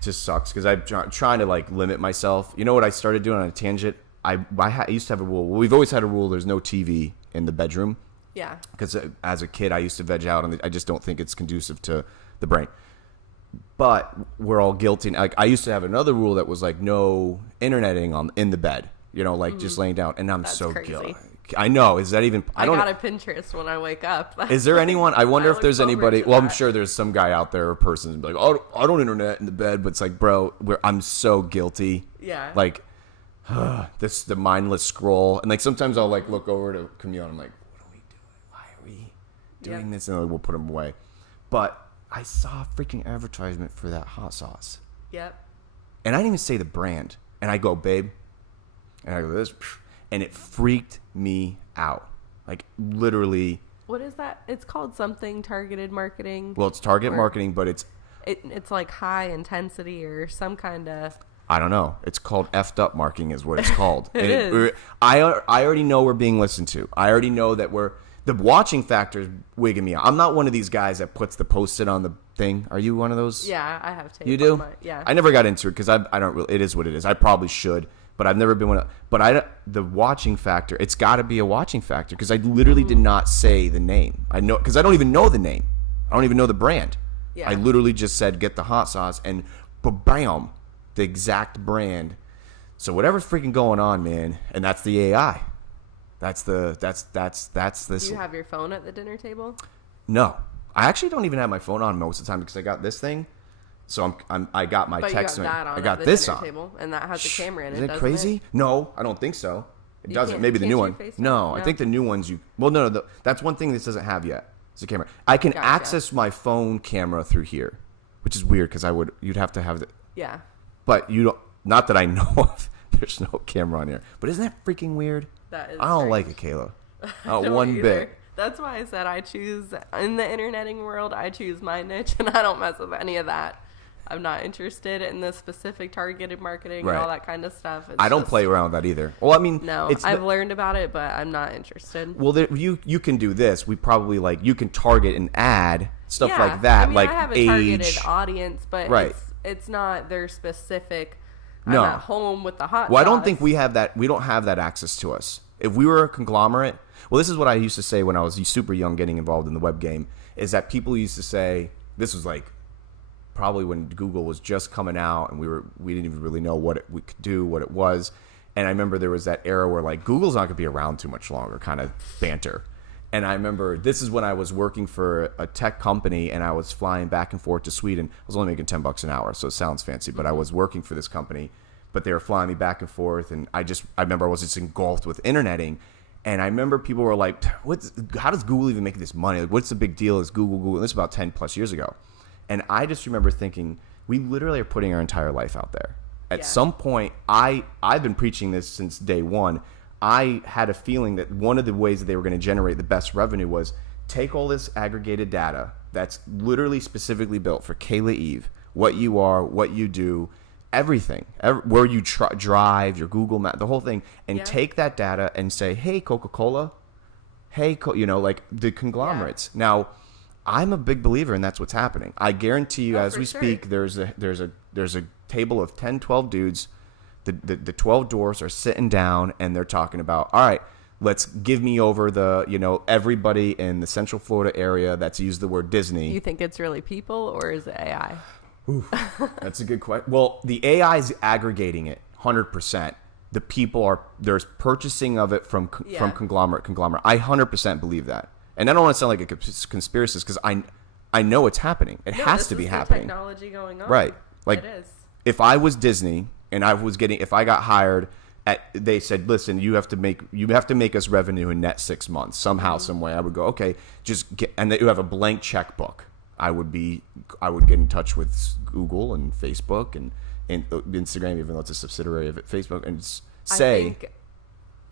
just sucks because I'm trying to like limit myself. You know what I started doing on a tangent? I used to have a rule. Well, we've always had a rule. There's no TV in the bedroom. Yeah. Because as a kid, I used to veg out, and I just don't think it's conducive to the brain. But we're all guilty. Like I used to have another rule that was like no interneting in the bed. You know, like just laying down. And I'm so guilty. I know. Is that even? I got a Pinterest when I wake up. Is there anyone? I wonder if there's anybody. Well, I'm sure there's some guy out there or person be like, oh, I don't internet in the bed. But it's like, bro, I'm so guilty. Yeah. Like, this the mindless scroll. And like sometimes I'll like look over to Camille and I'm like, what are we doing? Why are we doing this? And we'll put them away. But I saw a freaking advertisement for that hot sauce. Yep. And I didn't even say the brand. And I go, babe. And I go, this. And it freaked me out. Like, literally. What is that? It's called something targeted marketing. Well, it's target marketing, but it's like high intensity or some kind of... I don't know. It's called effed up marketing is what it's called. I already know we're being listened to. I already know that the watching factor is wigging me out. I'm not one of these guys that puts the post-it on the thing. Are you one of those? Yeah, I have tape. You do? Yeah. I never got into it because I don't really... It is what it is. I probably should. But I've never been one of... But the watching factor, it's got to be a watching factor because I literally did not say the name. I know... Because I don't even know the name. I don't even know the brand. Yeah. I literally just said, get the hot sauce, and bam, the exact brand. So whatever's freaking going on, man, and that's the AI. That's this. Do you have your phone at the dinner table? No. I actually don't even have my phone on most of the time because I got this thing. So I got my text. I got this on. Table, and that has a camera in it. Is it crazy? No, I don't think so. It doesn't. Maybe the new one. No, I think the new ones no. That's one thing this doesn't have yet. It's a camera. I can access my phone camera through here, which is weird because you'd have to have it. Yeah. But you don't. Not that I know of. There's no camera on here. But isn't that freaking weird? That is. I don't like it, Kayla. Not one bit. That's why I said I choose in the interneting world. I choose my niche, and I don't mess with any of that. I'm not interested in the specific targeted marketing and all that kind of stuff. I don't play around with that either. Well, I mean, no, I've learned about it, but I'm not interested. Well, you can do this. We probably you can target an ad, stuff like that. I have a targeted audience, but it's not their specific. I'm at home with the hot sauce. I don't think we have that. We don't have that access to us. If we were a conglomerate, well, this is what I used to say when I was super young getting involved in the web game, is that people used to say, this was like probably when Google was just coming out, and we didn't even really know what we could do, what it was. And I remember there was that era where like Google's not going to be around too much longer, kind of banter. And I remember this is when I was working for a tech company, and I was flying back and forth to Sweden. I was only making $10 an hour, so it sounds fancy, but I was working for this company. But they were flying me back and forth, and I remember I was just engulfed with interneting. And I remember people were like, how does Google even make this money? Like, what's the big deal? Is Google? This is about 10 plus years ago. And I just remember thinking, we literally are putting our entire life out there. At some point, I've been preaching this since day one. I had a feeling that one of the ways that they were going to generate the best revenue was take all this aggregated data that's literally specifically built for Kayla Eve, what you are, what you do, everything, where you drive, your Google map, the whole thing, and take that data and say, hey, Coca-Cola, hey, like the conglomerates. Yeah. Now, I'm a big believer, and that's what's happening. I guarantee you, as we speak, there's a table of 10, 12 dudes. The 12 dwarfs are sitting down, and they're talking about, all right, let's give me over everybody in the Central Florida area that's used the word Disney. You think it's really people, or is it AI? Oof, that's a good question. Well, the AI is aggregating it 100%. The people there's purchasing of it from conglomerate. I 100% believe that. And I don't want to sound like a conspiracist, because I know it's happening. It has to be happening. Technology going on. Right. Like, it is. If I was Disney and if I got hired they said, listen, you have to make us revenue in net 6 months somehow, some way. I would go, okay, and that you have a blank checkbook. I would get in touch with Google and Facebook and Instagram, even though it's a subsidiary of Facebook, and say. I think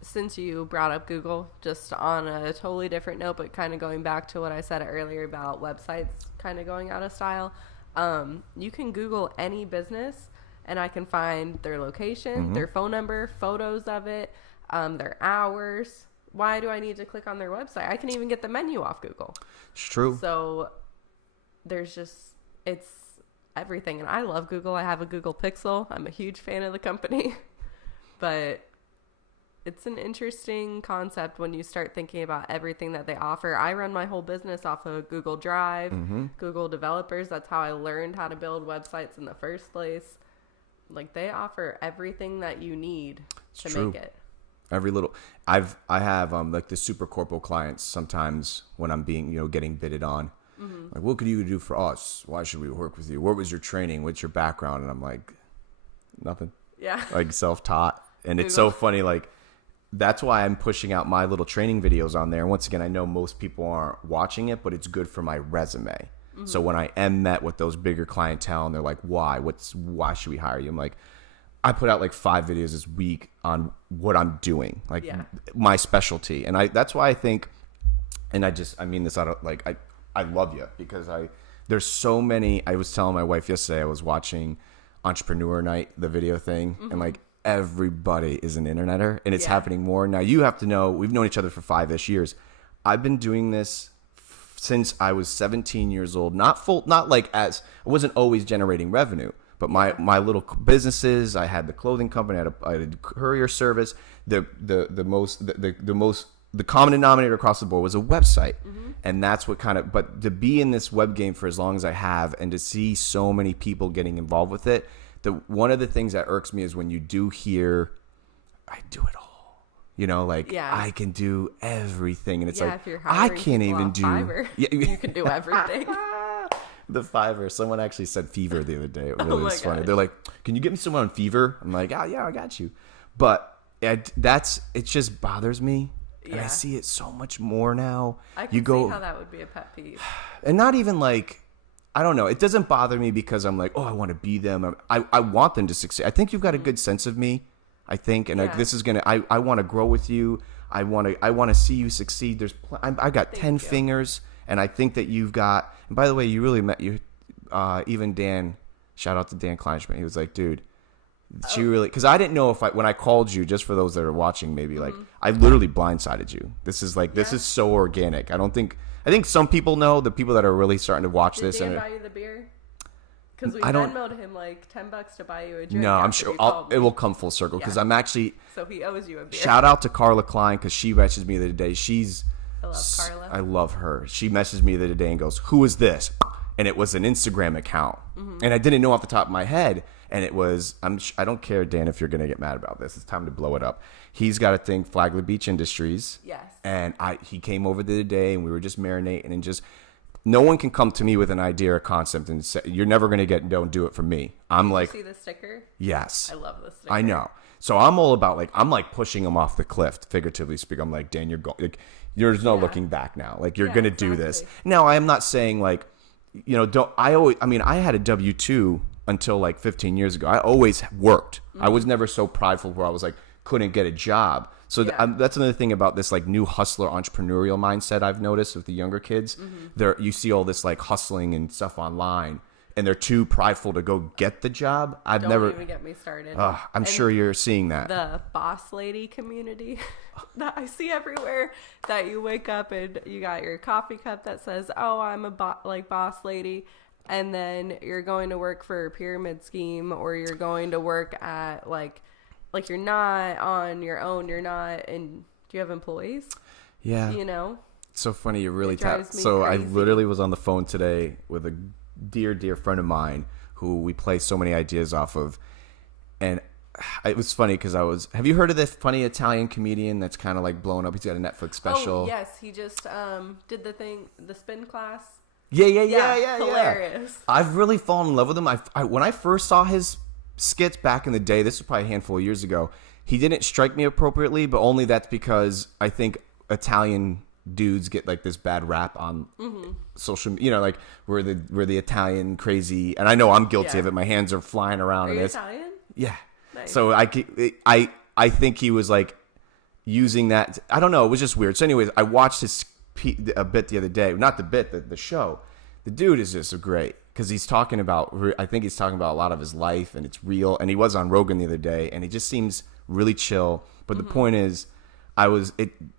since you brought up Google, just on a totally different note, but kind of going back to what I said earlier about websites kind of going out of style, you can Google any business, and I can find their location, their phone number, photos of it, their hours. Why do I need to click on their website? I can even get the menu off Google. It's true. So it's everything. And I love Google. I have a Google Pixel. I'm a huge fan of the company. But it's an interesting concept when you start thinking about everything that they offer. I run my whole business off of Google Drive, Google Developers. That's how I learned how to build websites in the first place. Like, they offer everything that you need to make it. Every little, I have like the super corporal clients sometimes when I'm being, getting bidded on. Like, what could you do for us? Why should we work with you? What was your training? What's your background? And I'm like, nothing. Yeah. Like, self-taught. And it's so funny. Like, that's why I'm pushing out my little training videos on there. Once again, I know most people aren't watching it, but it's good for my resume. So when I am met with those bigger clientele and they're like, why should we hire you? I'm like, I put out like 5 videos this week on what I'm doing, like my specialty. And that's why I think, and I mean this out of like, I love you, because there's so many. I was telling my wife yesterday, I was watching Entrepreneur Night, the video thing, and like everybody is an interneter, and it's happening more. Now, you have to know, we've known each other for 5-ish years. I've been doing this since I was 17 years old. I wasn't always generating revenue, but my little businesses, I had the clothing company, I had a courier service. The common denominator across the board was a website. And that's what but to be in this web game for as long as I have, and to see so many people getting involved with it, one of the things that irks me is when you do hear, I do it all. I can do everything, and it's like, I can't even do. Fiverr, you can do everything. The Fiverr. Someone actually said Fever the other day. It really was funny. They're like, "Can you get me someone on Fever?" I'm like, "Oh yeah, I got you." But it just bothers me, and I see it so much more now. I can see how that would be a pet peeve. And not even like, I don't know. It doesn't bother me because I'm like, oh, I want to be them. I want them to succeed. I think you've got a good sense of me. I think, and like, this is gonna. I want to grow with you. I want to see you succeed. I got 10 fingers, and I think that you've got. And by the way, you really met even Dan. Shout out to Dan Kleinschmidt. He was like, dude, she really, because I didn't know when I called you, just for those that are watching, maybe like I literally blindsided you. This is this is so organic. I think some people know, the people that are really starting to watch this. Did Dan buy you the beer? Because we Venmo'd him like $10 to buy you a drink. No, I'm sure it will come full circle, because I'm actually. So he owes you a beer. Shout out to Carla Klein, because she messaged me the other day. I love Carla. I love her. She messaged me the other day and goes, "Who is this?" and it was an Instagram account. And I didn't know off the top of my head. And it was, I don't care, Dan, if you're going to get mad about this. It's time to blow it up. He's got a thing, Flagler Beach Industries. Yes. And he came over the other day, and we were just marinating, and just, no one can come to me with an idea or concept and say, you're never going to get, don't do it for me. I'm like, see the sticker? Yes. I love the sticker. I know. So I'm all about, like, I'm like pushing him off the cliff, figuratively speaking. I'm like, Dan, you're going, like, there's no looking back now. Like, you're going to do this. Now, I am not saying, like, you know, I had a W-2 until like 15 years ago. I always worked. I was never so prideful where I was like, couldn't get a job. So that's another thing about this like new hustler entrepreneurial mindset I've noticed with the younger kids. You see all this like hustling and stuff online, and they're too prideful to go get the job. Don't even get me started. I'm sure you're seeing that. The boss lady community that I see everywhere, that you wake up and you got your coffee cup that says, oh, I'm a boss lady. And then you're going to work for a pyramid scheme, or you're going to work at like you're not on your own. You're not, and do you have employees? Yeah. You know? It's so funny. You really tapped. So crazy. I literally was on the phone today with a dear friend of mine who we play so many ideas off of. And it was funny because have you heard of this funny Italian comedian that's kind of like blowing up? He's got a Netflix special. Oh, yes. He just did the spin class. Yeah. Hilarious. I've really fallen in love with him. When I first saw his skits back in the day, this was probably a handful of years ago, he didn't strike me appropriately, but only that's because I think Italian dudes get like this bad rap on social media, you know, like we're the Italian crazy, and I know I'm guilty of it. My hands are flying around. Are you Italian? Yeah. Nice. So I think he was like using that. I don't know. It was just weird. So anyways, I watched a bit the other day. Not the bit, the show. The dude is just great because he's talking about, I think he's talking about a lot of his life, and it's real. And he was on Rogan the other day, and he just seems really chill. But the point is,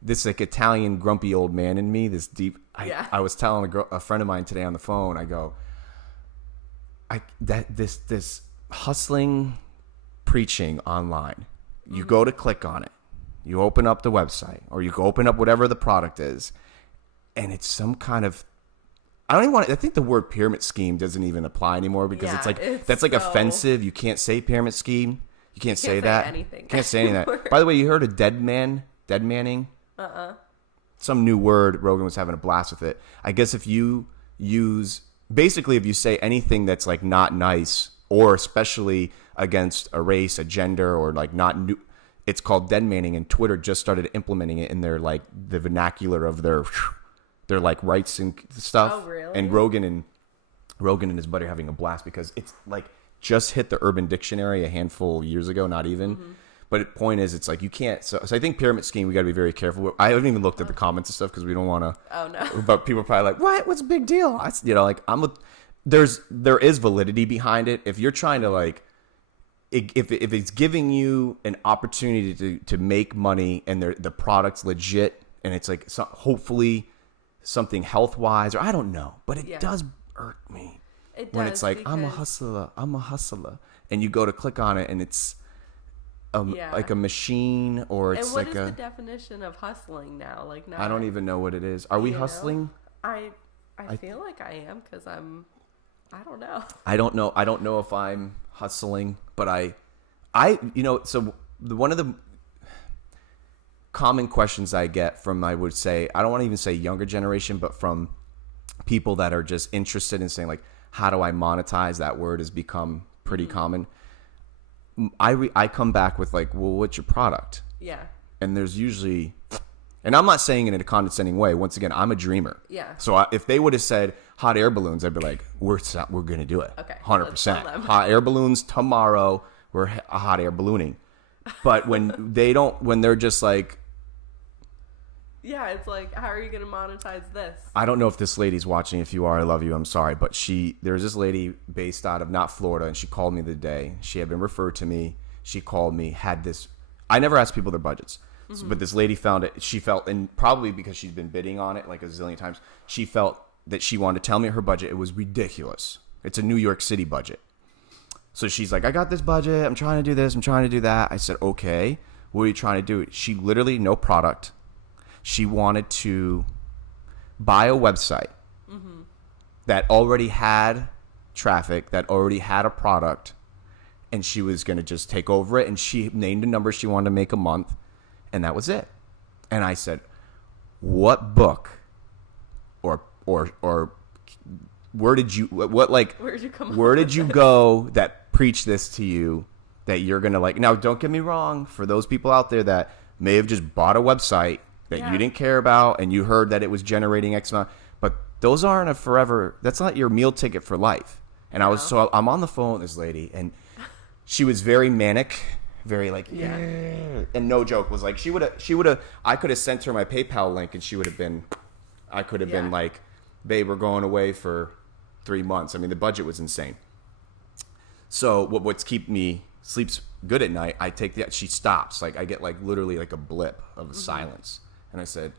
this like Italian grumpy old man in me, this deep. I was telling a friend of mine today on the phone. I go, this hustling preaching online. You go to click on it. You open up the website, or you go open up whatever the product is, and it's some kind of, I think the word pyramid scheme doesn't even apply anymore because it's like, that's like offensive. You can't say pyramid scheme. You can't say that. Anything. Can't say any of that. By the way, you heard of deadmanning? Some new word. Rogan was having a blast with it. I guess if you say anything that's like not nice, or especially against a race, a gender, or like not new, it's called deadmanning, and Twitter just started implementing it in their like the vernacular of their like rights and stuff. Oh, really? And Rogan and his buddy are having a blast because it's like just hit the Urban Dictionary a handful of years ago, not even. But the point is, it's like you can't. So I think pyramid scheme, we got to be very careful. I haven't even looked at the comments and stuff because we don't want to. Oh no. But people are probably like, "What? What's a big deal?" There is validity behind it. If you're trying to like, if it's giving you an opportunity to make money and the product's legit, and it's like hopefully something health wise, or I don't know, but it does irk me when it's like I'm a hustler, and you go to click on it and it's like a machine, or it's like what is the definition of hustling now? Like now, I don't even know what it is. Are we hustling? I feel like I am because I don't know. I don't know if I'm hustling, but so one of the common questions I get from, I would say, I don't want to even say younger generation, but from people that are just interested in saying like, how do I monetize? That word has become pretty common. I come back with like, well, what's your product? Yeah. And there's usually, and I'm not saying it in a condescending way. Once again, I'm a dreamer. Yeah. So if they would have said hot air balloons, I'd be like, we're going to do it. Okay. 100%. Hot air balloons tomorrow. We're a hot air ballooning. But when they're just like, yeah, it's like, how are you going to monetize this? I don't know if this lady's watching. If you are, I love you. I'm sorry. But there's this lady based out of not Florida, and she called me the day. She had been referred to me. She called me, had this. I never ask people their budgets. But this lady found it. She felt, and probably because she's been bidding on it like a zillion times, she felt that she wanted to tell me her budget. It was ridiculous. It's a New York City budget. So she's like, I got this budget. I'm trying to do this. I'm trying to do that. I said, okay, what are you trying to do? She literally, no product. She wanted to buy a website that already had traffic, that already had a product, and she was going to just take over it. And she named a number she wanted to make a month, and that was it. And I said, what book or where did you where did you go that preached this to you that you're going to like? Now, don't get me wrong, for those people out there that may have just bought a website that you didn't care about and you heard that it was generating X amount, but those aren't a forever, that's not your meal ticket for life. And I'm on the phone with this lady, and she was very manic, very like, and no joke, was like, she would have, I could have sent her my PayPal link and she would have been, I could have been like, babe, we're going away for 3 months. I mean, the budget was insane. So what's keep me sleeps good at night, I take she stops. Like I get like literally like a blip of silence. And I said,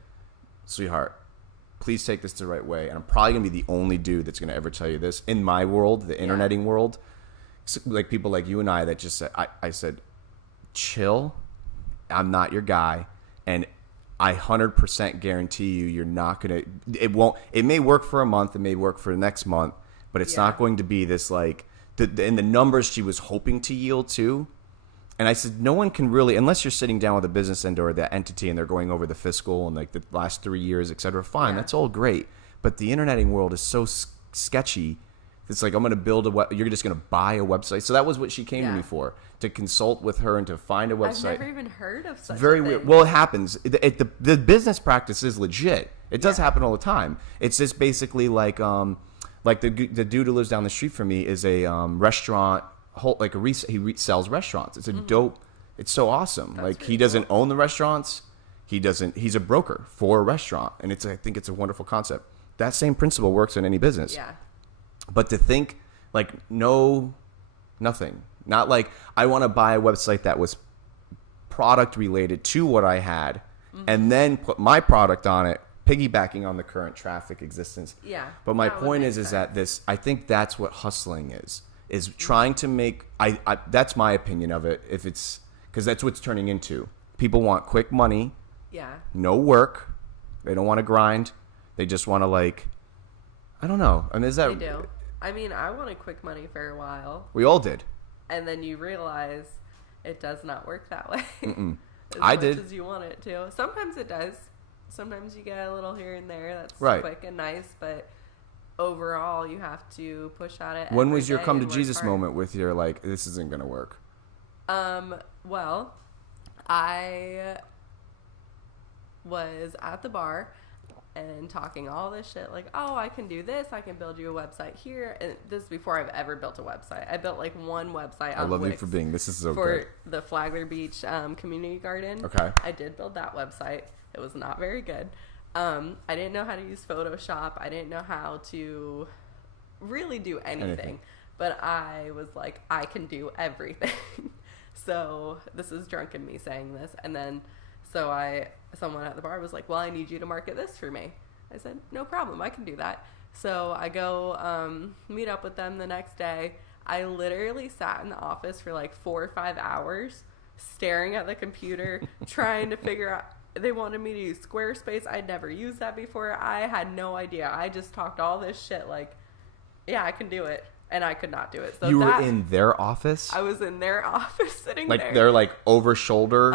sweetheart, please take this the right way. And I'm probably going to be the only dude that's going to ever tell you this in my world, the interneting world. So, like people like you and I that just said, I said, chill. I'm not your guy. And I 100% guarantee you're not going to, it may work for a month. It may work for the next month, but it's not going to be this like, and the numbers she was hoping to yield to. And I said, no one can really, unless you're sitting down with a business end or the entity and they're going over the fiscal and like the last 3 years, et cetera, fine, that's all great. But the interneting world is so sketchy. It's like, I'm going to build you're just going to buy a website. So that was what she came to me for, to consult with her and to find a website. I've never even heard of such very a thing. weird. Well, it happens. The business practice is legit. It does happen all the time. It's just basically like the dude who lives down the street from me is a restaurant, he sells restaurants. It's a dope. It's so awesome. That's like really he doesn't own the restaurants. He's a broker for a restaurant, and I think it's a wonderful concept. That same principle works in any business. Yeah. But to think like nothing, not like I want to buy a website that was product related to what I had, and then put my product on it, piggybacking on the current traffic existence. Yeah. But my point is that I think that's what hustling is trying to make, that's my opinion of it. If it's, because that's what's turning into. People want quick money. Yeah. No work. They don't want to grind. They just want to like, I don't know. I mean, is that? They do. I mean, I wanted quick money for a while. We all did. And then you realize it does not work that way. I did. As much as you want it to. Sometimes it does. Sometimes you get a little here and there that's quick and nice, but overall you have to push at it. When was your come to Jesus moment with your like, this isn't going to work? Well, I was at the bar and talking all this shit like, oh, I can do this. I can build you a website here. And this is before I've ever built a website. I built like one website on love Wix you for being, this is so for good. the Flagler Beach community garden. Okay. I did build that website. It was not very good. I didn't know how to use Photoshop. I didn't know how to really do anything. But I was like, I can do everything. So this is drunken me saying this. And then someone at the bar was like, well, I need you to market this for me. I said, no problem. I can do that. So I go meet up with them the next day. I literally sat in the office for like 4 or 5 hours staring at the computer, trying to figure out. They wanted me to use Squarespace. I'd never used that before. I had no idea. I just talked all this shit like, yeah, I can do it. And I could not do it. So you were in their office? I was in their office sitting like there. Like they're like over shoulder?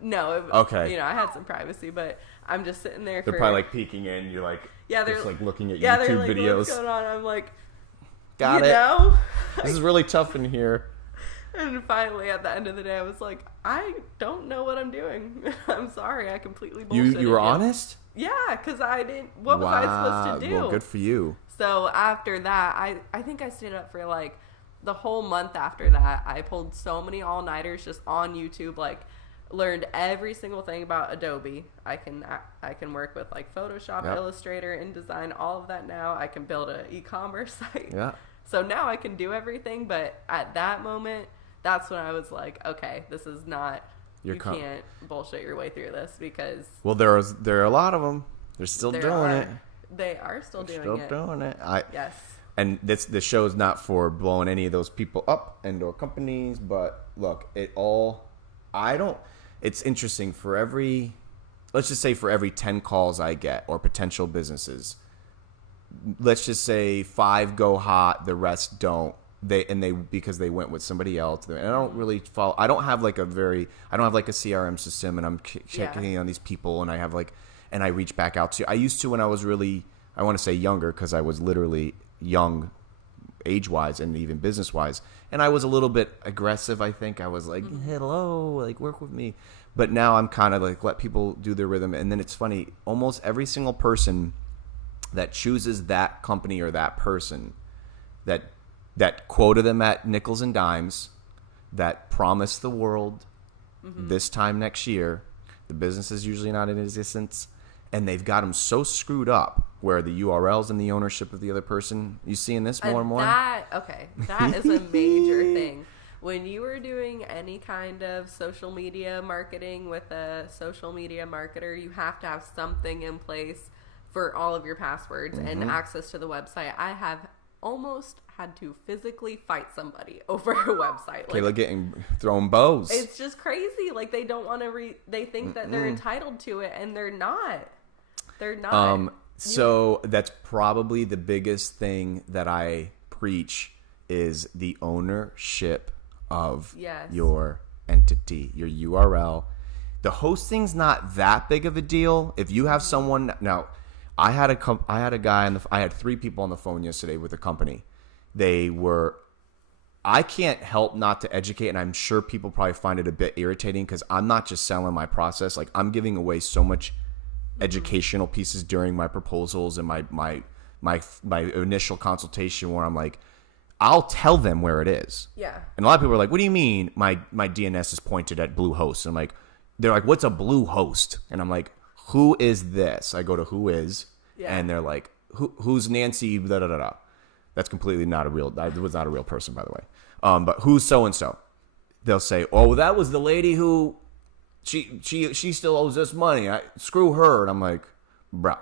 No. Okay. You know, I had some privacy, but I'm just sitting there. They're probably like peeking in. You're like, they're just like looking at they're YouTube like, videos. What's going on? I'm like, got it. Know? This is really tough in here. And finally, at the end of the day, I was like, I don't know what I'm doing. I'm sorry. I completely bullshitted. You were honest? Yeah, because I didn't. What was I supposed to do? Well, good for you. So after that, I think I stayed up for like the whole month after that. I pulled so many all-nighters just on YouTube, like learned every single thing about Adobe. I can work with like Photoshop, Illustrator, InDesign, all of that now. I can build an e-commerce site. Yeah. So now I can do everything, but at that moment, that's when I was like, okay, this is not, you can't bullshit your way through this because... Well, there are a lot of them. They're still doing it. They are still doing it. Still doing it. Yes. And the show is not for blowing any of those people up and or companies, but look, it's interesting let's just say for every 10 calls I get or potential businesses, let's just say 5 go hot, the rest don't. Because they went with somebody else. And I don't really follow. I don't have like a CRM system, and I'm checking on these people, and I reach back out to. I used to when I was really, I want to say younger, because I was literally young, age wise and even business wise, and I was a little bit aggressive. I think I was like, hello, like work with me. But now I'm kind of like, let people do their rhythm. And then it's funny, almost every single person that chooses that company or that person that quoted them at nickels and dimes, that promised the world this time next year, the business is usually not in existence, and they've got them so screwed up where the URLs and the ownership of the other person, you seeing this more and more? That is a major thing. When you are doing any kind of social media marketing with a social media marketer, you have to have something in place for all of your passwords and access to the website. I have almost had to physically fight somebody over a website. Kayla throwing bows. It's just crazy. Like, they don't want to they think that they're entitled to it, and they're not. They're not. So that's probably the biggest thing that I preach is the ownership of your entity, your URL. The hosting's not that big of a deal. If you have someone now, I had I had 3 people on the phone yesterday with a company. I can't help not to educate, and I'm sure people probably find it a bit irritating because I'm not just selling my process. Like, I'm giving away so much educational pieces during my proposals and my initial consultation where I'm like, I'll tell them where it is. Yeah. And a lot of people are like, what do you mean my DNS is pointed at Bluehost? And I'm like, they're like, what's a Bluehost? And I'm like, who is this? I go to who is, and they're like, who's Nancy? Da, da, da, da. That's completely not a real. That was not a real person, by the way. But who's so and so? They'll say, oh, that was the lady who, she still owes us money. Screw her. And I'm like, bro.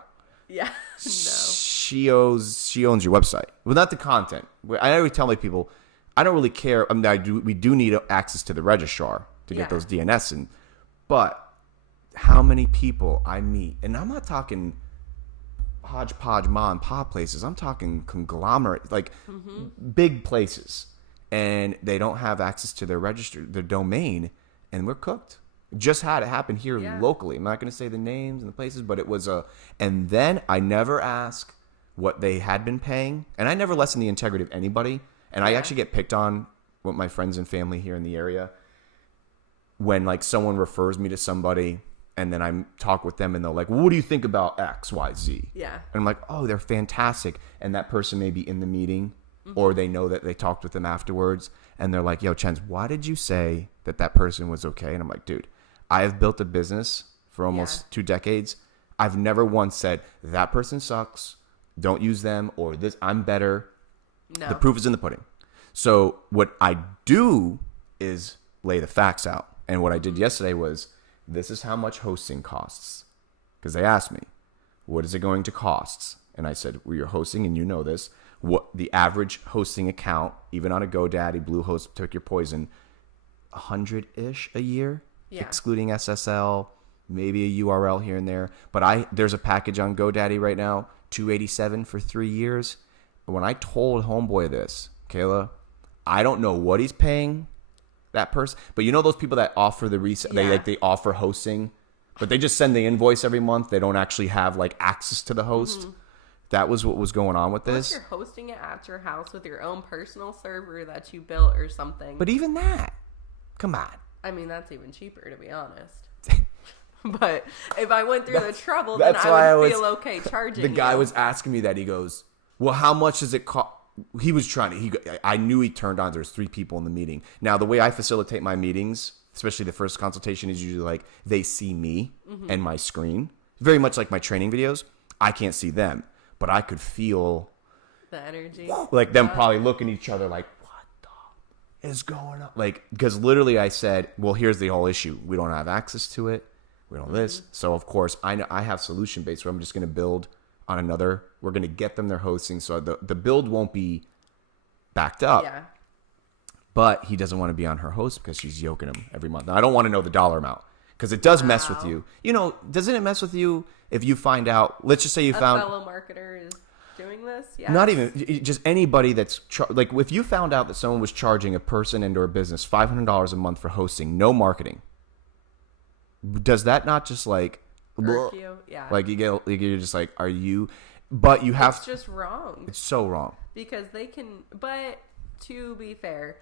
Yeah. No. She owns your website. Well, not the content. I always tell my people, I don't really care. I mean, we do need access to the registrar to get those DNS in, but how many people I meet, and I'm not talking hodgepodge ma and pop places. I'm talking conglomerate, like big places, and they don't have access to their register, their domain, and we're cooked. Just had it happen here locally. I'm not going to say the names and the places, but it was and then I never ask what they had been paying, and I never lessen the integrity of anybody. And I actually get picked on with my friends and family here in the area when like someone refers me to somebody. And then I talk with them, and they're like, well, what do you think about X, Y, Z? Yeah. And I'm like, oh, they're fantastic. And that person may be in the meeting, or they know that they talked with them afterwards. And they're like, yo, Chenz, why did you say that person was okay? And I'm like, dude, I have built a business for almost 2 decades. I've never once said, that person sucks, don't use them, or this, I'm better. No. The proof is in the pudding. So what I do is lay the facts out. And what I did yesterday was, this is how much hosting costs. Because they asked me, what is it going to cost? And I said, well, you're hosting, and you know this. What the average hosting account, even on a GoDaddy, Bluehost, took your poison, 100-ish a year, excluding SSL, maybe a URL here and there. But there's a package on GoDaddy right now, $287 for 3 years. When I told Homeboy this, Kayla, I don't know what he's paying that person, but you know those people that offer the they offer hosting, but they just send the invoice every month. They don't actually have like access to the host. That was what was going on with this. Unless you're hosting it at your house with your own personal server that you built or something. But even that, come on. I mean, that's even cheaper, to be honest. But if I went through the trouble, then I would feel okay charging. The guy was asking me that. He goes, well, how much does it cost? He was trying to, I knew he turned on. There's 3 people in the meeting. Now, the way I facilitate my meetings, especially the first consultation, is usually like they see me and my screen. Very much like my training videos. I can't see them, but I could feel the energy. Like them probably looking at each other like, what the is going on? Like, because literally I said, well, here's the whole issue. We don't have access to it. We don't this. So, of course, I have solution-based where I'm just going to build on another. We're going to get them their hosting, so the build won't be backed up. Yeah. But he doesn't want to be on her host because she's yoking him every month. Now, I don't want to know the dollar amount because it does mess with you. You know, doesn't it mess with you if you find out? Let's just say you found a fellow marketer is. doing this? Yes. Not even just anybody that's like, if you found out that someone was charging a person and or a business $500 a month for hosting, no marketing, does that not just like irk you? Yeah. Like you're just like, are you? But you have. It's just wrong. It's so wrong. Because they can. But to be fair,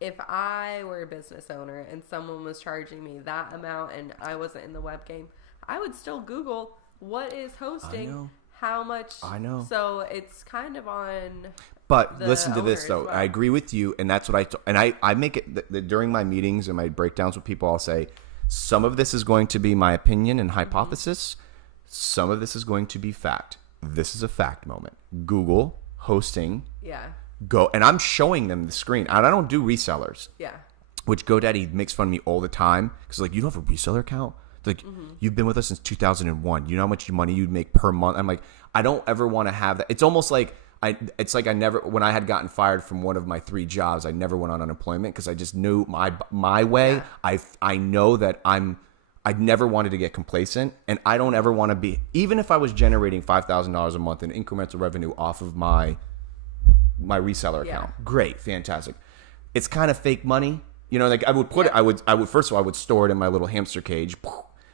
if I were a business owner and someone was charging me that amount and I wasn't in the web game, I would still Google what is hosting. I know. How much? I know. So it's kind of on. But listen to this though. Well. I agree with you, and that's what I make it during my meetings and my breakdowns with people. I'll say some of this is going to be my opinion and hypothesis. Some of this is going to be fact. This is a fact moment. Google hosting. Yeah. Go, and I'm showing them the screen. And I don't do resellers. Yeah. Which GoDaddy makes fun of me all the time because like, you don't have a reseller account. Like, you've been with us since 2001. You know how much money you'd make per month? I'm like, I don't ever want to have that. It's almost like when I had gotten fired from one of my 3 jobs, I never went on unemployment because I just knew my way. Yeah. I know that I never wanted to get complacent, and I don't ever want to be, even if I was generating $5,000 a month in incremental revenue off of my reseller account. Great, fantastic. It's kind of fake money. You know, like I would put it, I would first of all, I would store it in my little hamster cage.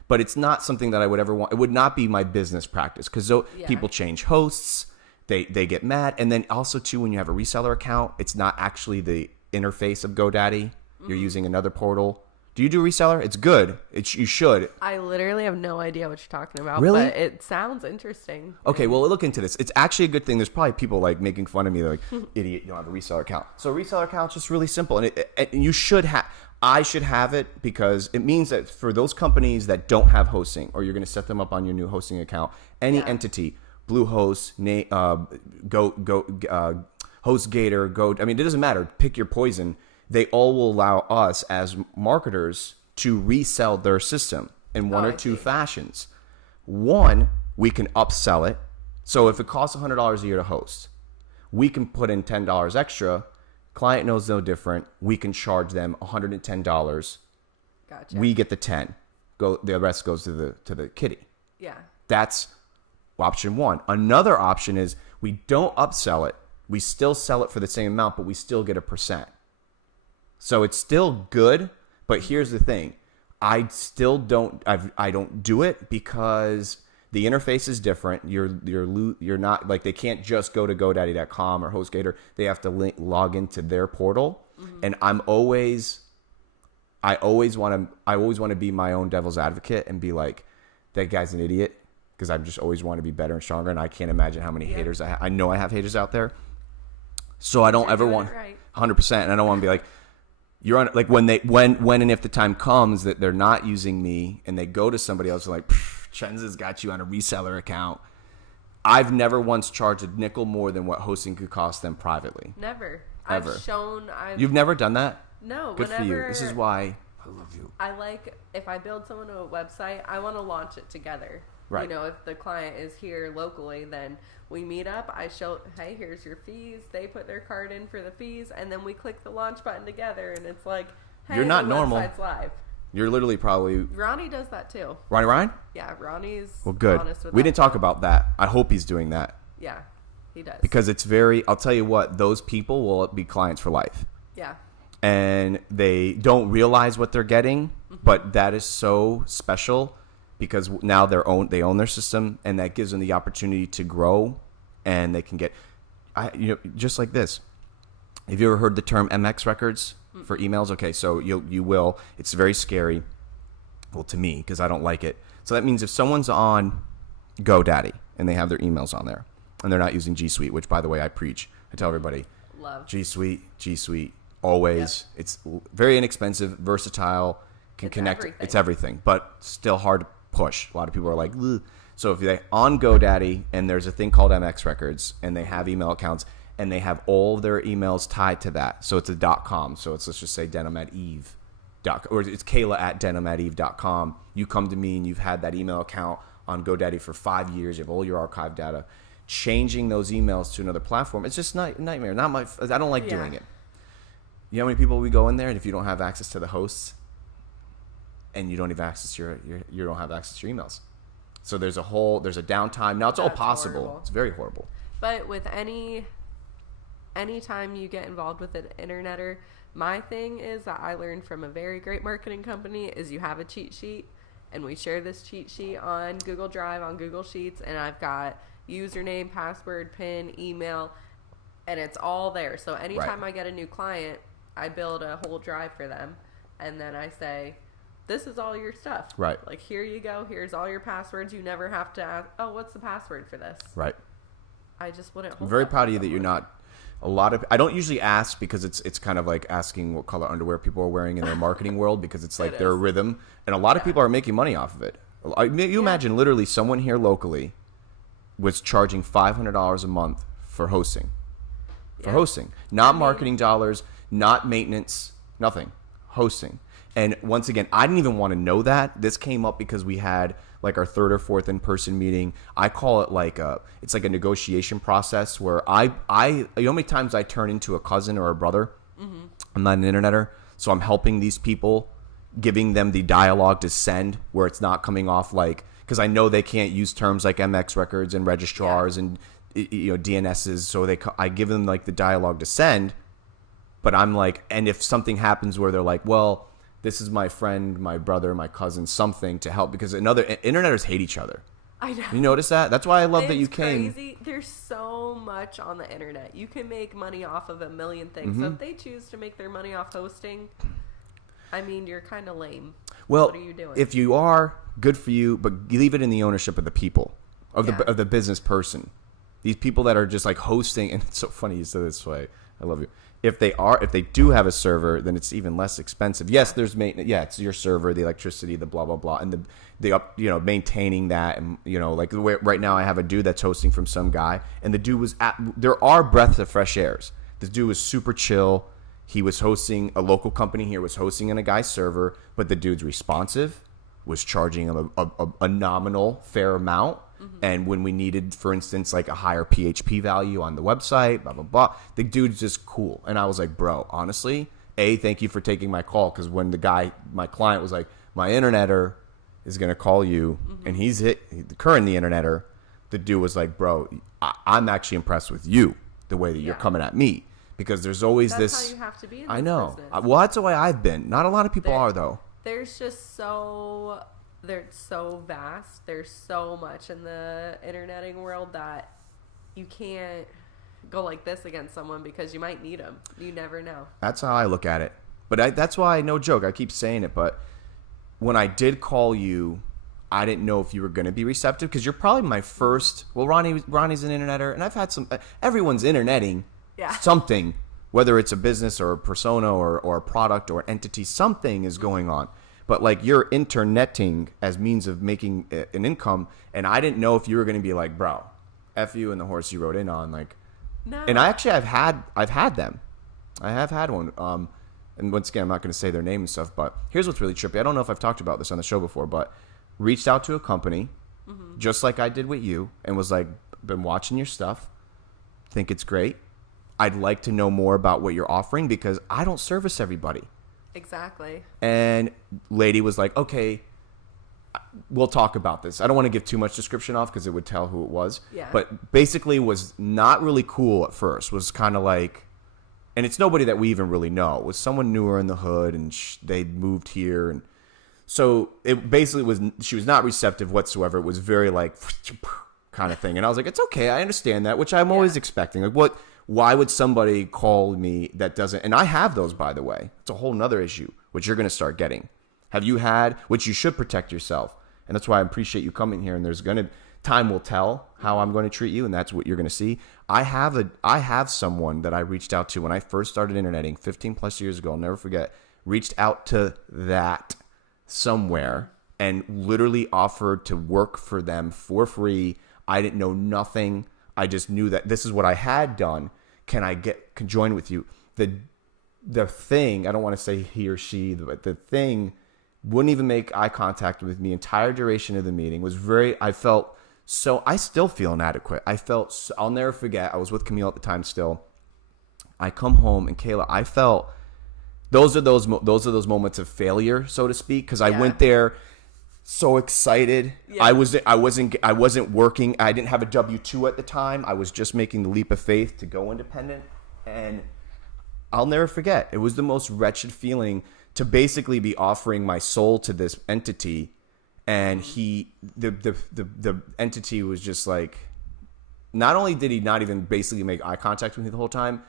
But it's not something that I would ever want. It would not be my business practice because people change hosts, they get mad, and then also too when you have a reseller account, it's not actually the interface of GoDaddy. You're using another portal. Do you do reseller? It's good. You should. I literally have no idea what you're talking about. Really? But it sounds interesting. Okay, well look into this. It's actually a good thing. There's probably people like making fun of me, like idiot. You don't have a reseller account. So a reseller account is just really simple, and you should have. I should have it because it means that for those companies that don't have hosting, or you're going to set them up on your new hosting account, any entity, Bluehost, HostGator, I mean, it doesn't matter. Pick your poison. They all will allow us as marketers to resell their system in one or two fashions. One, we can upsell it. So if it costs $100 a year to host, we can put in $10 extra. Client knows no different. We can charge them $110. Gotcha. We get the 10. The rest goes to the kitty. Yeah. That's option one. Another option is we don't upsell it. We still sell it for the same amount, but we still get a %. So it's still good, but here's the thing. I still don't do it because the interface is different. You're not like, they can't just go to GoDaddy.com or HostGator. They have to log into their portal. And I always want to be my own devil's advocate and be like, that guy's an idiot, because I just always want to be better and stronger. And I can't imagine how many haters I have. I know I have haters out there. So I don't ever want 100%. And I don't want to be like, you're on, like when and if the time comes that they're not using me and they go to somebody else, like, Chenzo's got you on a reseller account. I've never once charged a nickel more than what hosting could cost them privately. Never. Ever. You've never done that? No. Good for you. This is why I love you. I like, if I build someone to a website, I want to launch it together. Right. You know, if the client is here locally, then we meet up. I show, hey, here's your fees. They put their card in for the fees, and then we click the launch button together, and it's like, hey, you're not the normal. Website's live. You're literally probably... Ronnie does that too. Ronnie Ryan? Yeah, Ronnie's well, good. honest with we that didn't talk stuff. about that. I hope he's doing that. Yeah, he does. Because it's very... I'll tell you what, those people will be clients for life. Yeah. And they don't realize what they're getting, but that is so special because now they own their system, and that gives them the opportunity to grow, and they can get... just like this. Have you ever heard the term MX records for emails? Okay, so you will. It's very scary, well, to me, because I don't like it. So that means if someone's on GoDaddy and they have their emails on there and they're not using G Suite, which, by the way, I preach. I tell everybody, love G Suite, always. Yep. It's very inexpensive, versatile, can connect. Everything. It's everything, but still hard to push. A lot of people are like, ugh. So if they're on GoDaddy and there's a thing called MX records and they have email accounts, and they have all their emails tied to that. So it's a .com. So it's, let's just say denim@eve. Or it's Kayla@denim@eve.com. You come to me and you've had that email account on GoDaddy for 5 years. You have all your archive data. Changing those emails to another platform, it's just nightmare. I don't like doing it. You know how many people we go in there, and if you don't have access to the hosts, and you don't have access to you don't have access to your emails. So there's a downtime. Now it's all possible. Horrible. It's very horrible. But with any time you get involved with an interneter, my thing is that I learned from a very great marketing company is you have a cheat sheet, and we share this cheat sheet on Google Drive, on Google Sheets, and I've got username, password, PIN, email, and it's all there. So anytime I get a new client, I build a whole drive for them, and then I say, this is all your stuff. Right. Like, here you go. Here's all your passwords. You never have to ask, oh, what's the password for this? Right. I just wouldn't hold I'm very that proud of for you that you're someone. not I don't usually ask because it's kind of like asking what color underwear people are wearing in their marketing world because it's like their rhythm. And a lot of people are making money off of it. You imagine literally someone here locally was charging $500 a month for hosting. Not marketing dollars, not maintenance, nothing. Hosting. And once again, I didn't even want to know that. This came up because we had like our third or fourth in-person meeting. I call it it's like a negotiation process where you know how many times I turn into a cousin or a brother? Mm-hmm. I'm not an interneter. So I'm helping these people, giving them the dialogue to send where it's not coming off like, because I know they can't use terms like MX records and registrars and DNSs. So I give them like the dialogue to send, but I'm like, and if something happens where they're like, well, this is my friend, my brother, my cousin, something to help because interneters hate each other. I know. You notice that? That's why I love that you came. Crazy. There's so much on the internet. You can make money off of a million things. So if they choose to make their money off hosting, I mean, you're kind of lame. Well, what are you doing? If you are, good for you, but you leave it in the ownership of the people, of the business person. These people that are just like hosting, and it's so funny you say this way. I love you. If they do have a server, then it's even less expensive. Yes, there's maintenance. Yeah, it's your server, the electricity, the blah blah blah, and maintaining that, and like the way right now I have a dude that's hosting from some guy, and the dude was there are breaths of fresh airs. This dude was super chill. He was hosting a local company here was hosting in a guy's server, but the dude's responsive, was charging him a nominal fair amount. And when we needed, for instance, like a higher PHP value on the website, blah, blah, blah, the dude's just cool. And I was like, bro, honestly, thank you for taking my call. Because when my client was like, my interneter is going to call you, and he's the interneter, the dude was like, bro, I'm actually impressed with you, the way that you're coming at me. Because there's always that's how you have to be in this I know. business. Well, that's the way I've been. Not a lot of people are, though. There's just they're so vast. There's so much in the interneting world that you can't go like this against someone because you might need them. You never know. That's how I look at it. But that's why, no joke, I keep saying it. But when I did call you, I didn't know if you were going to be receptive because you're probably my first. Well, Ronnie's an interneter, and I've had some. Everyone's interneting something, whether it's a business or a persona or a product or entity. Something is going on. But like you're interneting as means of making an income, and I didn't know if you were going to be like, bro, F you and the horse you rode in on, like. No. And I've had them. I have had one. And once again, I'm not going to say their name and stuff, but here's what's really trippy. I don't know if I've talked about this on the show before, but reached out to a company, just like I did with you, and was like, been watching your stuff, think it's great. I'd like to know more about what you're offering because I don't service everybody. Exactly. And lady was like, okay, we'll talk about this. I don't want to give too much description off because it would tell who it was. Yeah. But basically was not really cool at first. Was kind of like, and it's nobody that we even really know. It was someone newer in the hood, and they moved here. And so it basically was, she was not receptive whatsoever. It was very like kind of thing. And I was like, it's okay. I understand that, which I'm always expecting. Like, why would somebody call me that doesn't? And I have those, by the way. It's a whole nother issue, which you're going to start getting. Have you had, which you should protect yourself. And that's why I appreciate you coming here. And time will tell how I'm going to treat you. And that's what you're going to see. I have someone that I reached out to when I first started interneting 15 plus years ago. I'll never forget. Reached out to that somewhere and literally offered to work for them for free. I didn't know nothing. I just knew that this is what I had done. Can join with you? The thing, I don't want to say he or she, but the thing wouldn't even make eye contact with me the entire duration of the meeting. I still feel inadequate. I'll never forget, I was with Camille at the time still. I come home and Kayla, I felt, those are those moments of failure, so to speak, because I went there so excited. Yeah. I wasn't working. I didn't have a W-2 at the time. I was just making the leap of faith to go independent, and I'll never forget. It was the most wretched feeling to basically be offering my soul to this entity, and the entity was just like, not only did he not even basically make eye contact with me the whole time,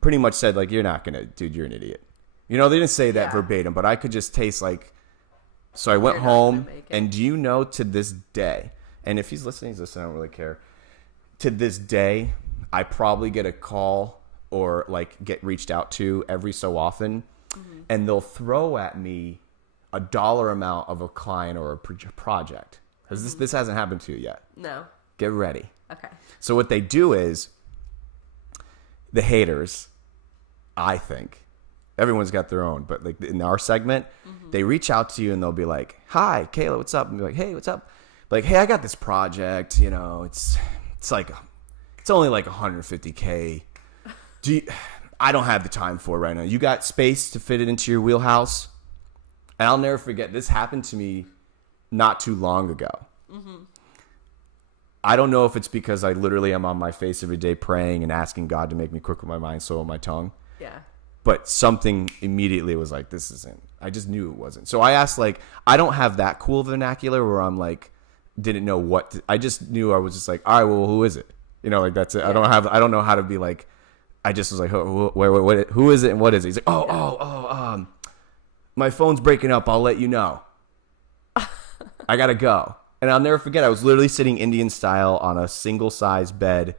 pretty much said like, you're not gonna, dude, you're an idiot. You know, they didn't say that verbatim, but I could just taste like. So I went home, and do you know, to this day, and if he's listening, I don't really care. To this day, I probably get a call or like get reached out to every so often, and they'll throw at me a dollar amount of a client or a project. Because this hasn't happened to you yet. No. Get ready. Okay. So what they do is, the haters, I think, everyone's got their own, but like in our segment, they reach out to you and they'll be like, "Hi, Kayla, what's up?" And be like, "Hey, what's up?" Like, "Hey, I got this project. You know, it's only like 150K. I don't have the time for it right now. You got space to fit it into your wheelhouse?" And I'll never forget, this happened to me not too long ago. I don't know if it's because I literally am on my face every day praying and asking God to make me quick with my mind, slow with my tongue. Yeah. But something immediately was like, this isn't. I just knew it wasn't. So I asked, like, I don't have that cool vernacular where I'm like, didn't know what to, I just knew. I was just like, all right, well, who is it? You know, like, that's it. Yeah. I don't know how to be like, I just was like, who is it and what is it? He's like, my phone's breaking up. I'll let you know. I gotta go. And I'll never forget, I was literally sitting Indian style on a single size bed,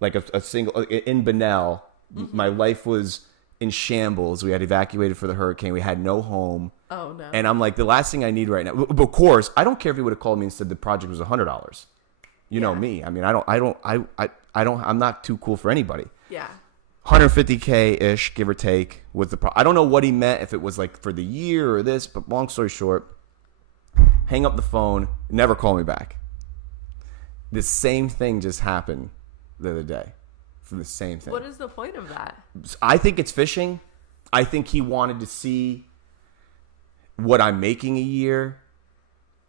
like a single, in Bunnell. My life was in shambles. We had evacuated for the hurricane. We had no home. Oh no. And I'm like, the last thing I need right now, but of course, I don't care if he would have called me and said the project was $100. You know me. I mean, I'm not too cool for anybody. Yeah. 150K ish, give or take, was the I don't know what he meant, if it was like for the year or this, but long story short, hang up the phone, never call me back. The same thing just happened the other day. For the same thing. What is the point of that? I think it's fishing. I think he wanted to see what I'm making a year.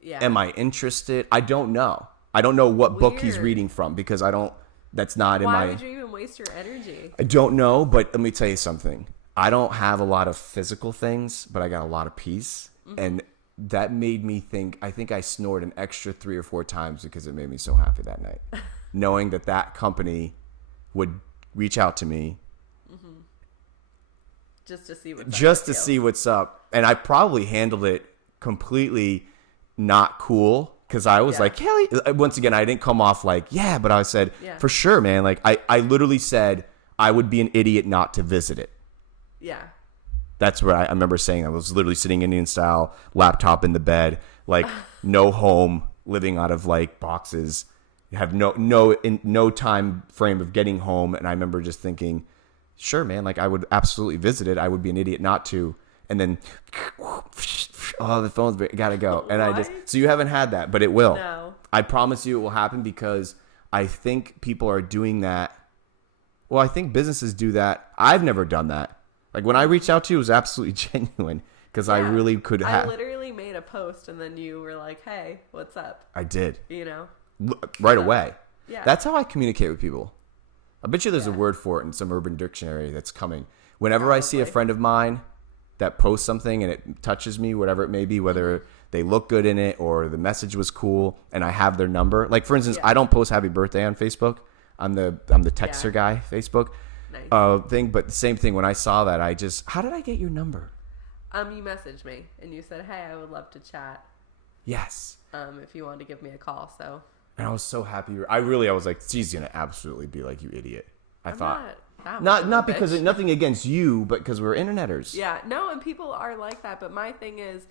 Yeah. Am I interested? I don't know. I don't know what book he's reading from, because I don't. That's not in my. Why would you even waste your energy? I don't know, but let me tell you something. I don't have a lot of physical things, but I got a lot of peace, and that made me think. I think I snored an extra 3 or 4 times because it made me so happy that night, knowing that company would reach out to me just to see what's up. And I probably handled it completely not cool, because I was like, Kelly, once again, I didn't come off like, yeah, but I said, for sure, man. Like, I literally said I would be an idiot not to visit it. Yeah. That's where I remember saying, I was literally sitting Indian style, laptop in the bed, like no home, living out of like boxes, have no time frame of getting home. And I remember just thinking, sure, man, like I would absolutely visit it. I would be an idiot not to. And then, oh, the phone's gotta go. And so you haven't had that, but it will. No. I promise you it will happen, because I think people are doing that. Well, I think businesses do that. I've never done that. Like, when I reached out to you, it was absolutely genuine, because I really could have. I literally made a post, and then you were like, hey, what's up? I did. You know? Right away. Yeah. That's how I communicate with people. I bet you there's a word for it in some Urban Dictionary that's coming. Whenever I see a friend of mine that posts something and it touches me, whatever it may be, whether they look good in it or the message was cool, and I have their number. Like, for instance, I don't post happy birthday on Facebook. I'm the texter guy, Facebook thing. But the same thing, when I saw that, how did I get your number? You messaged me and you said, hey, I would love to chat. Yes. If you wanted to give me a call, so. And I was so happy. I was like, she's gonna absolutely be like, you idiot. I thought. Not because nothing against you, but because we're interneters. Yeah, no, and people are like that. But my thing is,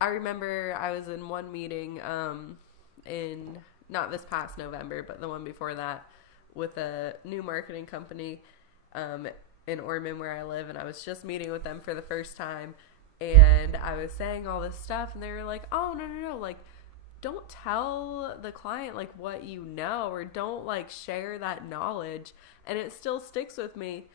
I remember I was in one meeting, in not this past November, but the one before that, with a new marketing company, in Ormond where I live, and I was just meeting with them for the first time, and I was saying all this stuff, and they were like, "Oh no, like, don't tell the client like what you know, or don't like share that knowledge." And it still sticks with me.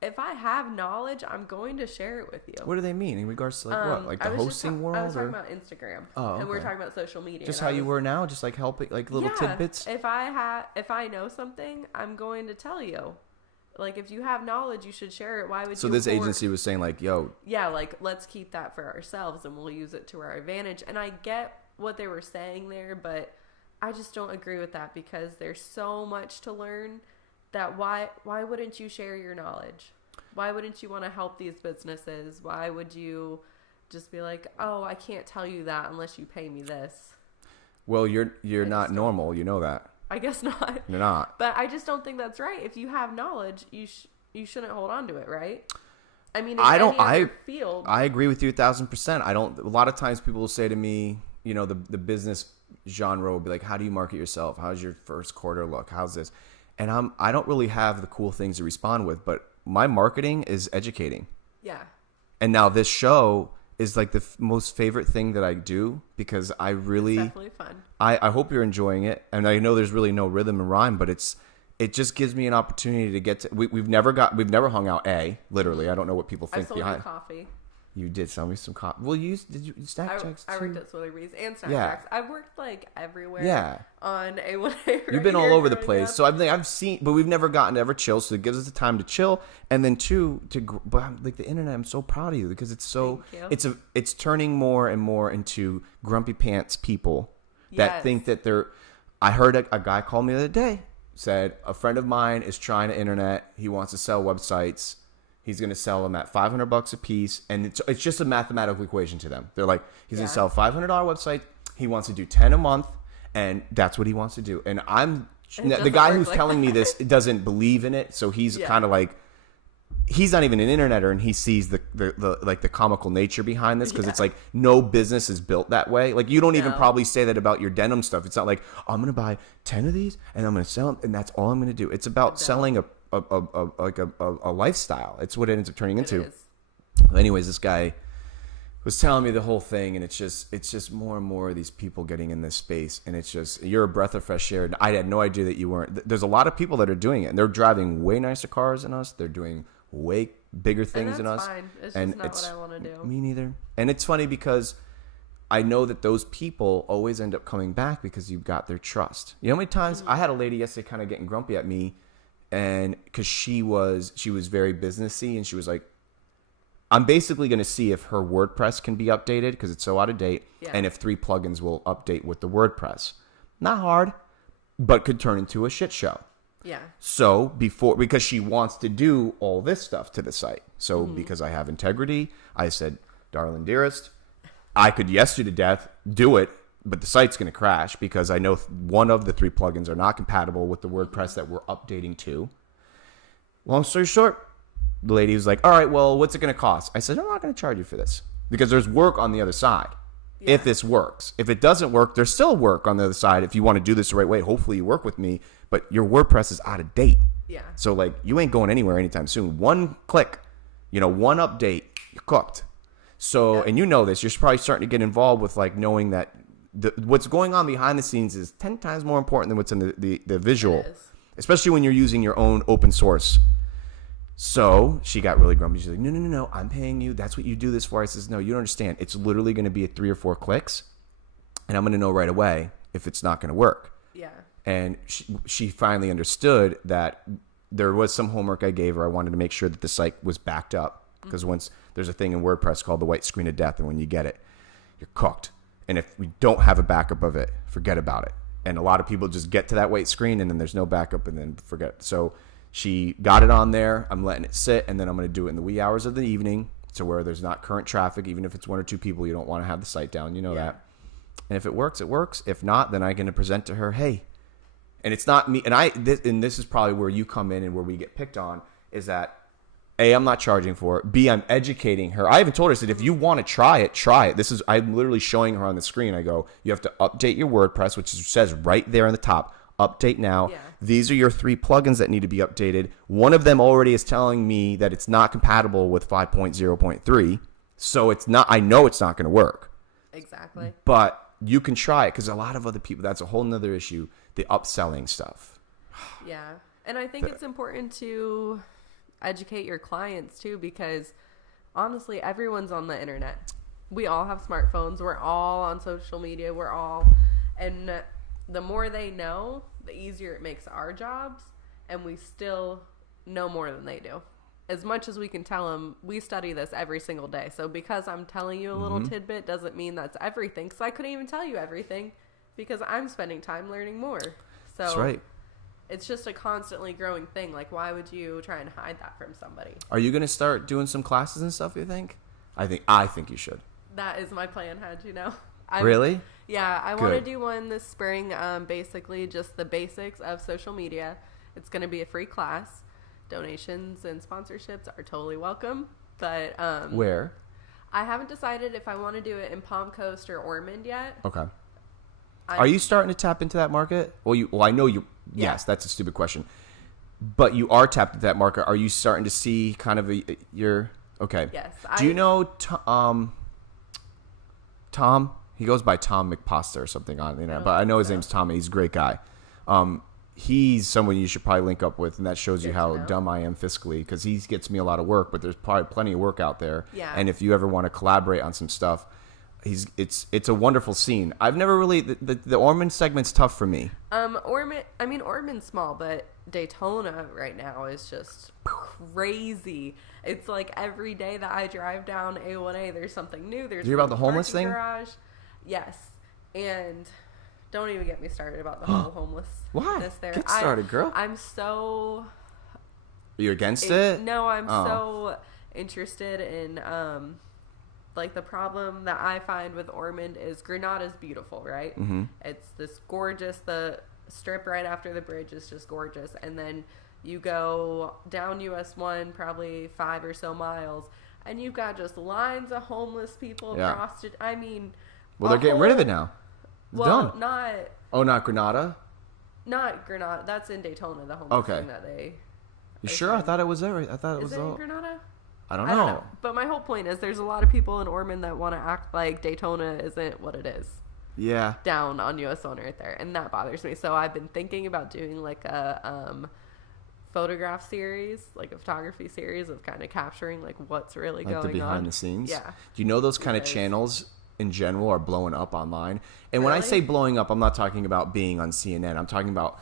if I have knowledge, I'm going to share it with you. What do they mean in regards to what? Like the hosting world? I was talking about Instagram. Oh, okay. And we're talking about social media. Just how you were now, just like helping, like little tidbits? If I know something, I'm going to tell you. Like, if you have knowledge, you should share it. Why would you? So this agency was saying, like, yo. Yeah, like, let's keep that for ourselves and we'll use it to our advantage. And I get what they were saying there, but I just don't agree with that because there's so much to learn that why wouldn't you share your knowledge? Why wouldn't you want to help these businesses? Why would you just be like, oh, I can't tell you that unless you pay me this? Well, you're not normal. You know that. I guess not. You're not. But I just don't think that's right. If you have knowledge, you shouldn't hold on to it, right? I mean, field. I agree with you 1,000%. I don't. A lot of times people will say to me, you know, the business genre will be like, how do you market yourself? How's your first quarter look? How's this? And I don't really have the cool things to respond with, but my marketing is educating. Yeah. And now this show is like the most favorite thing that I do because I really... It's definitely fun. I hope you're enjoying it. And I know there's really no rhythm and rhyme, but it just gives me an opportunity to get to... We've never hung out, literally. I don't know what people think behind. I sold you coffee. You did sell me some coffee. Well, did you Snack Jacks too? I worked at Swillerby's and Snack Jacks. I've worked like everywhere. Yeah. On A1A. You've been all over the place. So I've seen, but we've never gotten to ever chill. So it gives us the time to chill, and then but like the internet, I'm so proud of you because it's so it's turning more and more into grumpy pants people that think that they're. I heard a guy call me the other day. Said a friend of mine is trying to internet. He wants to sell websites. He's going to sell them at $500 a piece, and it's just a mathematical equation to them. They're like, he's going to sell a $500 website. He wants to do 10 a month, and that's what he wants to do. And the guy who's telling me this doesn't believe in it, so he's kind of like, he's not even an interneter, and he sees the comical nature behind this because it's like no business is built that way. Like you don't even probably say that about your denim stuff. It's not like I'm going to buy 10 of these and I'm going to sell them, and that's all I'm going to do. It's about selling a lifestyle. It's what it ends up turning into. Anyways, this guy was telling me the whole thing, and it's just more and more of these people getting in this space, and it's just you're a breath of fresh air. I had no idea that you weren't. There's a lot of people that are doing it, and they're driving way nicer cars than us. They're doing way bigger things than us. Fine. It's just not what I want to do. Me neither. And it's funny because I know that those people always end up coming back because you've got their trust. You know how many times I had a lady yesterday kind of getting grumpy at me. And because she was very businessy, and she was like, I'm basically going to see if her WordPress can be updated because it's so out of date, and if 3 plugins will update with the WordPress. Not hard, but could turn into a shit show. Yeah. So because she wants to do all this stuff to the site. So because I have integrity, I said, darling dearest, I could yes you to death, do it. But the site's going to crash because I know one of the 3 plugins are not compatible with the WordPress that we're updating to. Long story short, the lady was like, all right, well, what's it going to cost? I said, I'm not going to charge you for this because there's work on the other side. Yeah. If this works. If it doesn't work, there's still work on the other side. If you want to do this the right way, hopefully you work with me, but your WordPress is out of date. Yeah. So like you ain't going anywhere anytime soon. One click, one update, you're cooked. So, and you know this, you're probably starting to get involved with like knowing that what's going on behind the scenes is 10 times more important than what's in the visual, especially when you're using your own open source. So she got really grumpy. She's like, no, I'm paying you. That's what you do this for. I says, no, you don't understand. It's literally going to be 3 or 4 clicks, and I'm going to know right away if it's not going to work. Yeah. And she finally understood that there was some homework I gave her. I wanted to make sure that the site was backed up because once there's a thing in WordPress called the white screen of death, and when you get it, you're cooked. And if we don't have a backup of it, forget about it. And a lot of people just get to that white screen and then there's no backup and then forget. So she got it on there. I'm letting it sit, and then I'm going to do it in the wee hours of the evening to where there's not current traffic. Even if it's 1 or 2 people, you don't want to have the site down. You know that. And if it works, it works. If not, then I'm going to present to her, hey. And it's not me. And this is probably where you come in and where we get picked on is that A, I'm not charging for it. B, I'm educating her. I even told her, I said, if you want to try it, try it. I'm literally showing her on the screen. I go, you have to update your WordPress, which says right there on the top, update now. Yeah. These are your 3 plugins that need to be updated. One of them already is telling me that it's not compatible with 5.0.3. So I know it's not going to work. Exactly. But you can try it because a lot of other people, that's a whole nother issue, the upselling stuff. Yeah. And I think it's important to educate your clients too, because honestly, everyone's on the internet. We all have smartphones. We're all on social media. And the more they know, the easier it makes our jobs, and we still know more than they do. As much as we can tell them, we study this every single day. So because I'm telling you a little tidbit doesn't mean that's everything. Because I couldn't even tell you everything because I'm spending time learning more. So that's right. It's just a constantly growing thing. Like, why would you try and hide that from somebody? Are you going to start doing some classes and stuff, you think? I think you should. That is my plan, how'd you know? Really? Yeah, I want to do one this spring. Basically, just the basics of social media. It's going to be a free class. Donations and sponsorships are totally welcome. But where? I haven't decided if I want to do it in Palm Coast or Ormond yet. Okay. Are you starting to tap into that market? Well, I know you. Yeah. Yes, that's a stupid question. But you are tapped into that market. Are you starting to see kind of your okay? Yes. Do you know Tom? He goes by Tom McPasta or something on the internet, but I know his name's Tom. And he's a great guy. He's someone you should probably link up with, and that shows you how dumb I am fiscally, because he gets me a lot of work, but there's probably plenty of work out there. Yeah. And if you ever want to collaborate on some stuff, it's a wonderful scene. I've never really the Ormond segment's tough for me. Ormond's small, but Daytona right now is just crazy. It's like every day that I drive down A1A, there's something new. There's you hear about the homeless thing? Garage. Yes, and don't even get me started about the whole homeless. Why? There. Get started, girl. I'm so. Are you against it? No, I'm so interested in like the problem that I find with Ormond is Granada's beautiful, right? Mm-hmm. It's this gorgeous. The strip right after the bridge is just gorgeous, and then you go down US 1 probably 5 or so miles, and you've got just lines of homeless people across it. I mean, well, they're getting rid of it now. It's done. Not Granada. Not Granada. That's in Daytona. The homeless thing that they. You sure? I thought it was there. I thought it was. Is it in Granada? I don't know. But my whole point is, there's a lot of people in Ormond that want to act like Daytona isn't what it is. Yeah. Down on US 1 right there, and that bothers me. So I've been thinking about doing like a photograph series, like a photography series of kind of capturing like what's really going on. Like the behind the scenes? Yeah. Do you know those kind of channels in general are blowing up online? And when I say blowing up, I'm not talking about being on CNN. I'm talking about,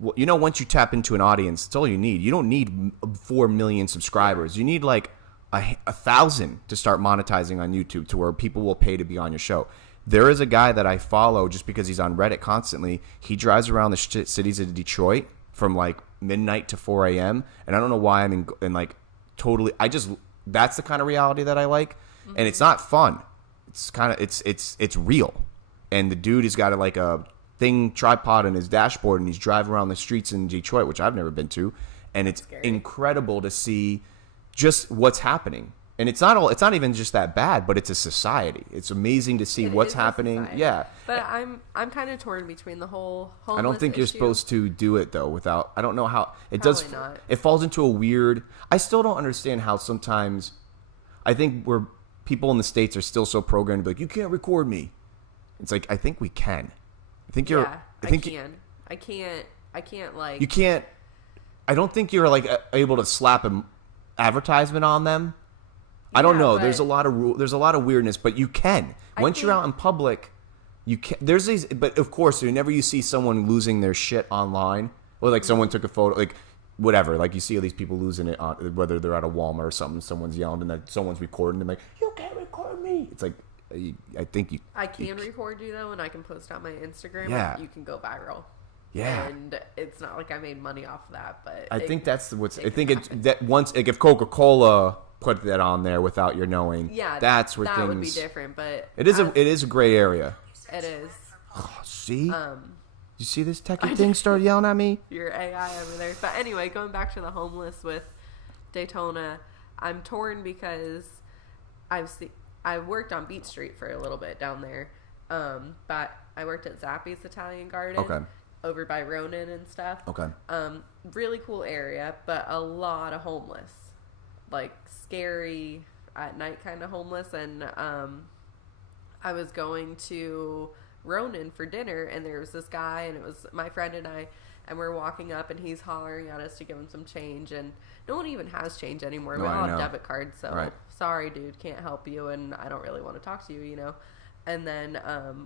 once you tap into an audience, it's all you need. You don't need 4 million subscribers. You need like 1,000 to start monetizing on YouTube, to where people will pay to be on your show. There is a guy that I follow just because he's on Reddit constantly. He drives around the cities of Detroit from like midnight to 4 a.m. And I don't know why I'm in like totally. That's the kind of reality that I like. Mm-hmm. And it's not fun. It's kind of it's real. And the dude has got a tripod on his dashboard, and he's driving around the streets in Detroit, which I've never been to, and it's incredible to see just what's happening. And it's not even just that bad, but it's a society. It's amazing to see what's happening. Yeah. But I'm kind of torn between the whole homeless I don't think you're issue. supposed to do it though without. I don't know how it Probably does. Not. It falls into a weird. I still don't understand how sometimes. I think we're people in the States are still so programmed to be like, you can't record me. It's like, I think we can. I think you're. Yeah, I can. I can't like. You can't. I don't think you're like able to slap an advertisement on them. I don't know. There's a lot of weirdness, but you can. Once you're out in public, you can. There's these, but of course, whenever you see someone losing their shit online, or like someone took a photo, like whatever, like you see all these people losing it on, whether they're at a Walmart or something, someone's yelling and then someone's recording them, like, you can't record me. It's like, I think you. I can record you though, and I can post on my Instagram. Yeah. And you can go viral. Yeah. And it's not like I made money off of that, but I think that's what's. I think it's that once, like if Coca-Cola put that on there without your knowing, that's where that would be different. But it is a gray area. It is. Oh, see. You see this techie thing start yelling at me? Your AI over there. But anyway, going back to the homeless with Daytona, I'm torn because I worked on Beach Street for a little bit down there, but I worked at Zappy's Italian Garden over by Ronan and stuff. Okay. Really cool area, but a lot of homeless, like scary at night kind of homeless. And I was going to Ronan for dinner, and there was this guy, and it was my friend and I, and we're walking up, and he's hollering at us to give him some change, and no one even has change anymore. No, we all I have know. debit cards, so sorry, dude, can't help you, and I don't really want to talk to you, you know. And then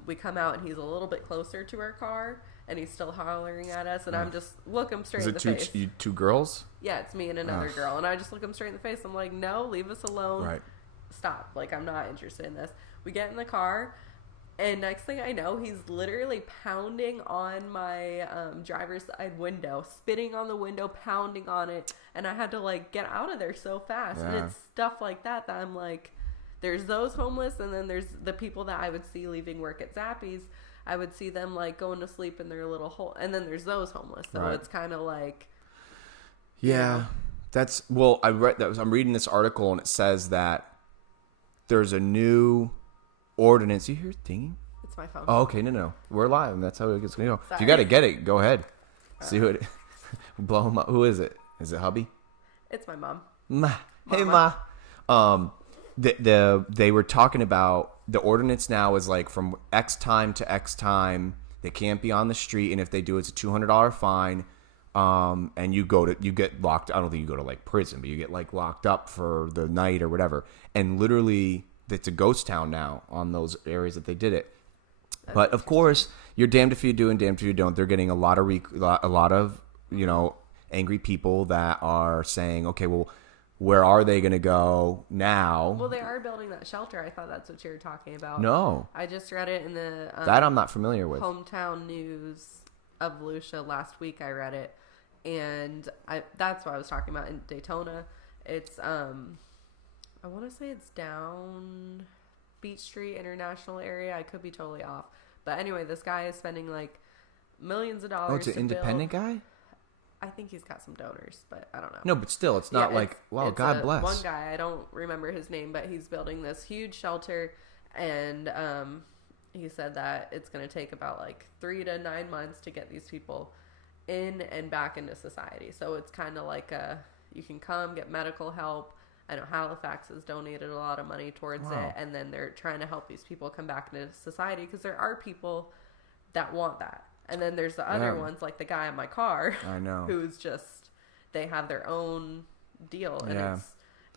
we come out, and he's a little bit closer to our car, and he's still hollering at us, and I'm just look him straight in the face. Is it two girls? Yeah, it's me and another girl, and I just look him straight in the face. I'm like, no, leave us alone. Right. Stop. Like, I'm not interested in this. We get in the car, and next thing I know, he's literally pounding on my driver's side window, spitting on the window, pounding on it, and I had to, like, get out of there so fast. And it's stuff like that I'm like, there's those homeless, and then there's the people that I would see leaving work at Zappy's. I would see them, like, going to sleep in their little hole, and then there's those homeless. So it's kind of like... Yeah. That's... Well, I'm reading this article, and it says that there's a new... ordinance. You hear dinging? It's my phone. Oh, okay. No. We're live, and that's how it's going to go. Sorry. If you got to get it, go ahead. See what... Blow him up. Who is it? Is it hubby? It's my mom. Hey, Ma. They were talking about the ordinance now is like from X time to X time. They can't be on the street, and if they do, it's a $200 fine. And you get locked. I don't think you go to like prison, but you get like locked up for the night or whatever. And literally, it's a ghost town now on those areas that they did it. But of course, you're damned if you do and damned if you don't. They're getting a lot of angry people that are saying, okay, well, where are they going to go now? Well, they are building that shelter. I thought that's what you were talking about. No, I just read it in the that I'm not familiar with. Hometown News of Volusia last week. I read it, and that's what I was talking about in Daytona. It's I want to say it's down Beach Street International area. I could be totally off, but anyway, this guy is spending like millions of dollars. Oh, it's an independent guy? I think he's got some donors, but I don't know. No, but still, it's not wow, God bless. One guy, I don't remember his name, but he's building this huge shelter, and he said that it's going to take about like 3 to 9 months to get these people in and back into society. So it's kind of like you can come, get medical help. I know Halifax has donated a lot of money towards it, and then they're trying to help these people come back into society because there are people that want that. And then there's the other ones, like the guy in my car. I know. Who's just, they have their own deal. And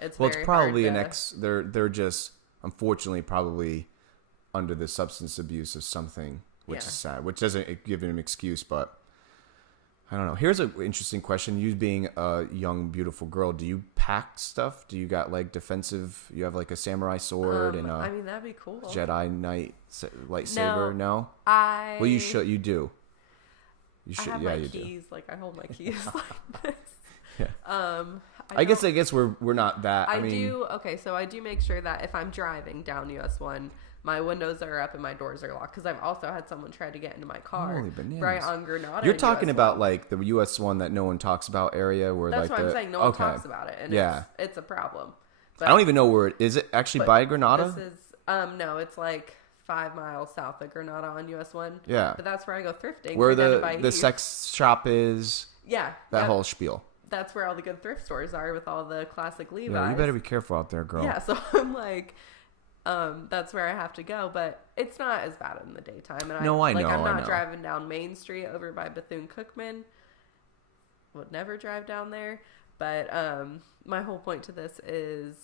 it's well, very it's probably hard they're just, unfortunately, probably under the substance abuse of something, which is sad, which doesn't give him an excuse, but I don't know. Here's an interesting question. You being a young, beautiful girl, do you pack stuff? Do you got like defensive, you have like a samurai sword and I mean, that'd be cool. Jedi Knight lightsaber? No? Well, you should. You do. You should. I have yeah, my you keys. do. Like, I hold my keys like this. Yeah. I guess we're not that. I mean, do. Okay, so I do make sure that if I'm driving down US 1, my windows are up and my doors are locked, because I've also had someone try to get into my car right on Granada. You're talking about like the US 1 that no one talks about area where that's like what I'm saying. No one talks about it, and it's a problem. But I don't even know where it is. It actually by Granada? This is no, it's like 5 miles south of Granada on US 1. Yeah, but that's where I go thrifting. Where the sex shop is. Yeah, that whole spiel. That's where all the good thrift stores are with all the classic Levi's. Yeah, you better be careful out there, girl. Yeah, so I'm like, that's where I have to go, but it's not as bad in the daytime. And I know. I'm not driving down Main Street over by Bethune-Cookman. Would never drive down there. But my whole point to this is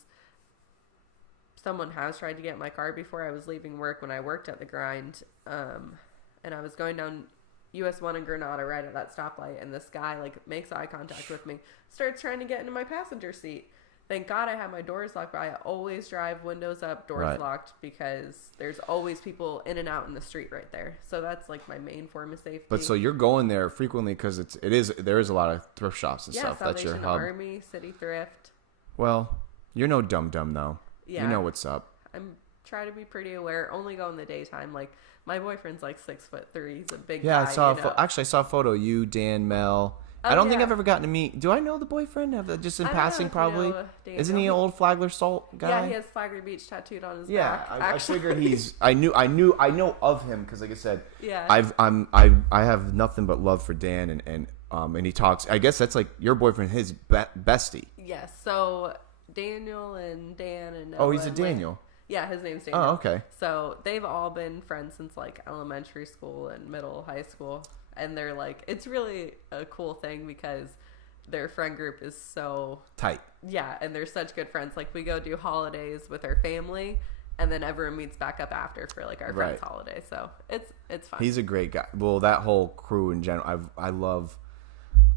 someone has tried to get in my car before. I was leaving work when I worked at the grind, and I was going down US 1 in Granada right at that stoplight, and this guy like makes eye contact with me, starts trying to get into my passenger seat. Thank God I have my doors locked, but I always drive windows up, doors locked, because there's always people in and out in the street right there. So that's like my main form of safety. But so you're going there frequently because there is a lot of thrift shops and stuff. Salvation That's your hub. Army, City Thrift. Well, you're no dum though. Yeah, you know what's up. I'm trying to be pretty aware. Only go in the daytime. Like my boyfriend's like 6'3". He's a big guy. I saw. Actually, I saw a photo of you, Dan, Mel. I don't think I've ever gotten to meet. Do I know the boyfriend? Just in passing, probably. Isn't he an old Flagler Salt guy? Yeah, he has Flagler Beach tattooed on his back. Yeah, I figured he's. I know of him because, like I said, I have nothing but love for Dan, and he talks. I guess that's like your boyfriend, his bestie. Yes. So Daniel and Dan and Noah. Oh, he's a Daniel. Yeah, his name's Daniel. Oh, okay. So they've all been friends since like elementary school and high school. And they're like, it's really a cool thing because their friend group is so tight. Yeah, and they're such good friends. Like we go do holidays with our family, and then everyone meets back up after for like our friend's holiday. So it's fun. He's a great guy. Well, that whole crew in general,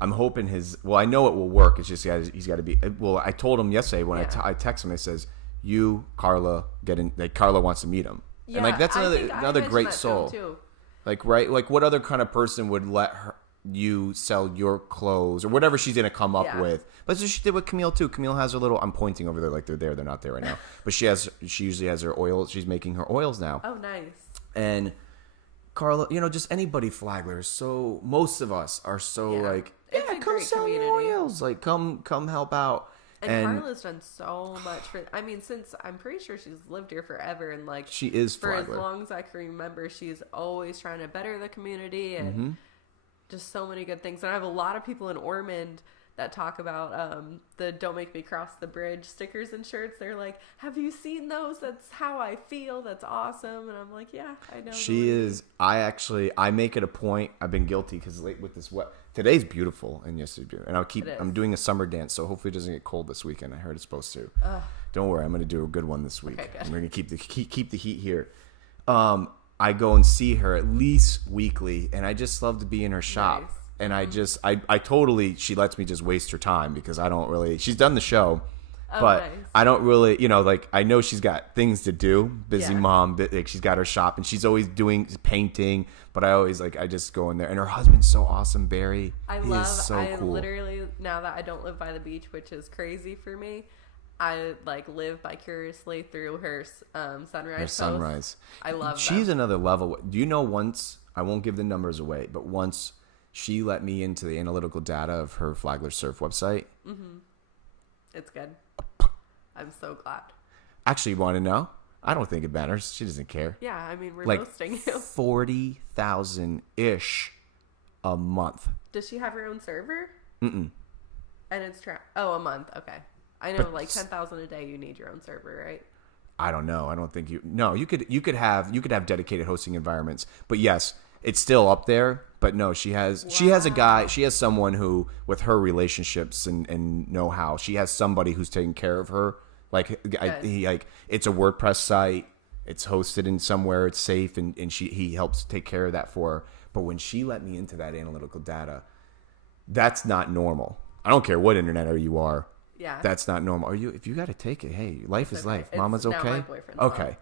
I'm hoping I know it will work. It's just he's got to be. Well, I told him yesterday when I text him. It says you, Carla, get in. Like Carla wants to meet him, and like that's another great soul. Too. Like like what other kind of person would let you sell your clothes or whatever she's gonna come up with? But that's what she did with Camille too. Camille has her little. I'm pointing over there like they're there. They're not there right now. But she usually has her oils. She's making her oils now. Oh, nice. And Carla, just anybody Flagler. So most of us are so like. Yeah, come sell your oils. Like, come help out. And Carla's done so much since I'm pretty sure she's lived here forever, and like she is Flagler. For as long as I can remember, she's always trying to better the community and just so many good things. And I have a lot of people in Ormond that talk about the "Don't Make Me Cross the Bridge" stickers and shirts. They're like, "Have you seen those? That's how I feel. That's awesome." And I'm like, "Yeah, I know." She is. I make it a point. I've been guilty because with this wet. Today's beautiful and yesterday's beautiful. And I'm doing a summer dance, so hopefully it doesn't get cold this weekend. I heard it's supposed to. Don't worry, I'm going to do a good one this week. Okay, I'm going to keep the heat here. I go and see her at least weekly, and I just love to be in her shop. Nice. And I totally, she lets me just waste her time because I don't really, she's done the show, but nice. I don't really, like I know she's got things to do, busy mom, like she's got her shop and she's always doing painting, but I just go in there and her husband's so awesome, Barry. I literally, now that I don't live by the beach, which is crazy for me, I like live vicariously through her sunrise. Her sunrise. I love She's another level. Do you know once, I won't give the numbers away, but once she let me into the analytical data of her Flagler Surf website. Mm-hmm. It's good. I'm so glad. Actually, you want to know? I don't think it matters. She doesn't care. Yeah, we're like roasting you. 40,000-ish a month. Does she have her own server? Mm-mm. And it's a month. Okay. I know, like 10,000 a day. You need your own server, right? I don't know. I don't think you. No, you could have dedicated hosting environments, but yes, it's still up there. But no, she has a guy. She has someone who, with her relationships and know-how, she has somebody who's taking care of her. Like it's a WordPress site. It's hosted in somewhere. It's safe, and he helps take care of that for her. But when she let me into that analytical data, that's not normal. I don't care what internet you are. Yeah, that's not normal. If you got to take it, hey, life is life. Mama's okay. Now my boyfriend's okay.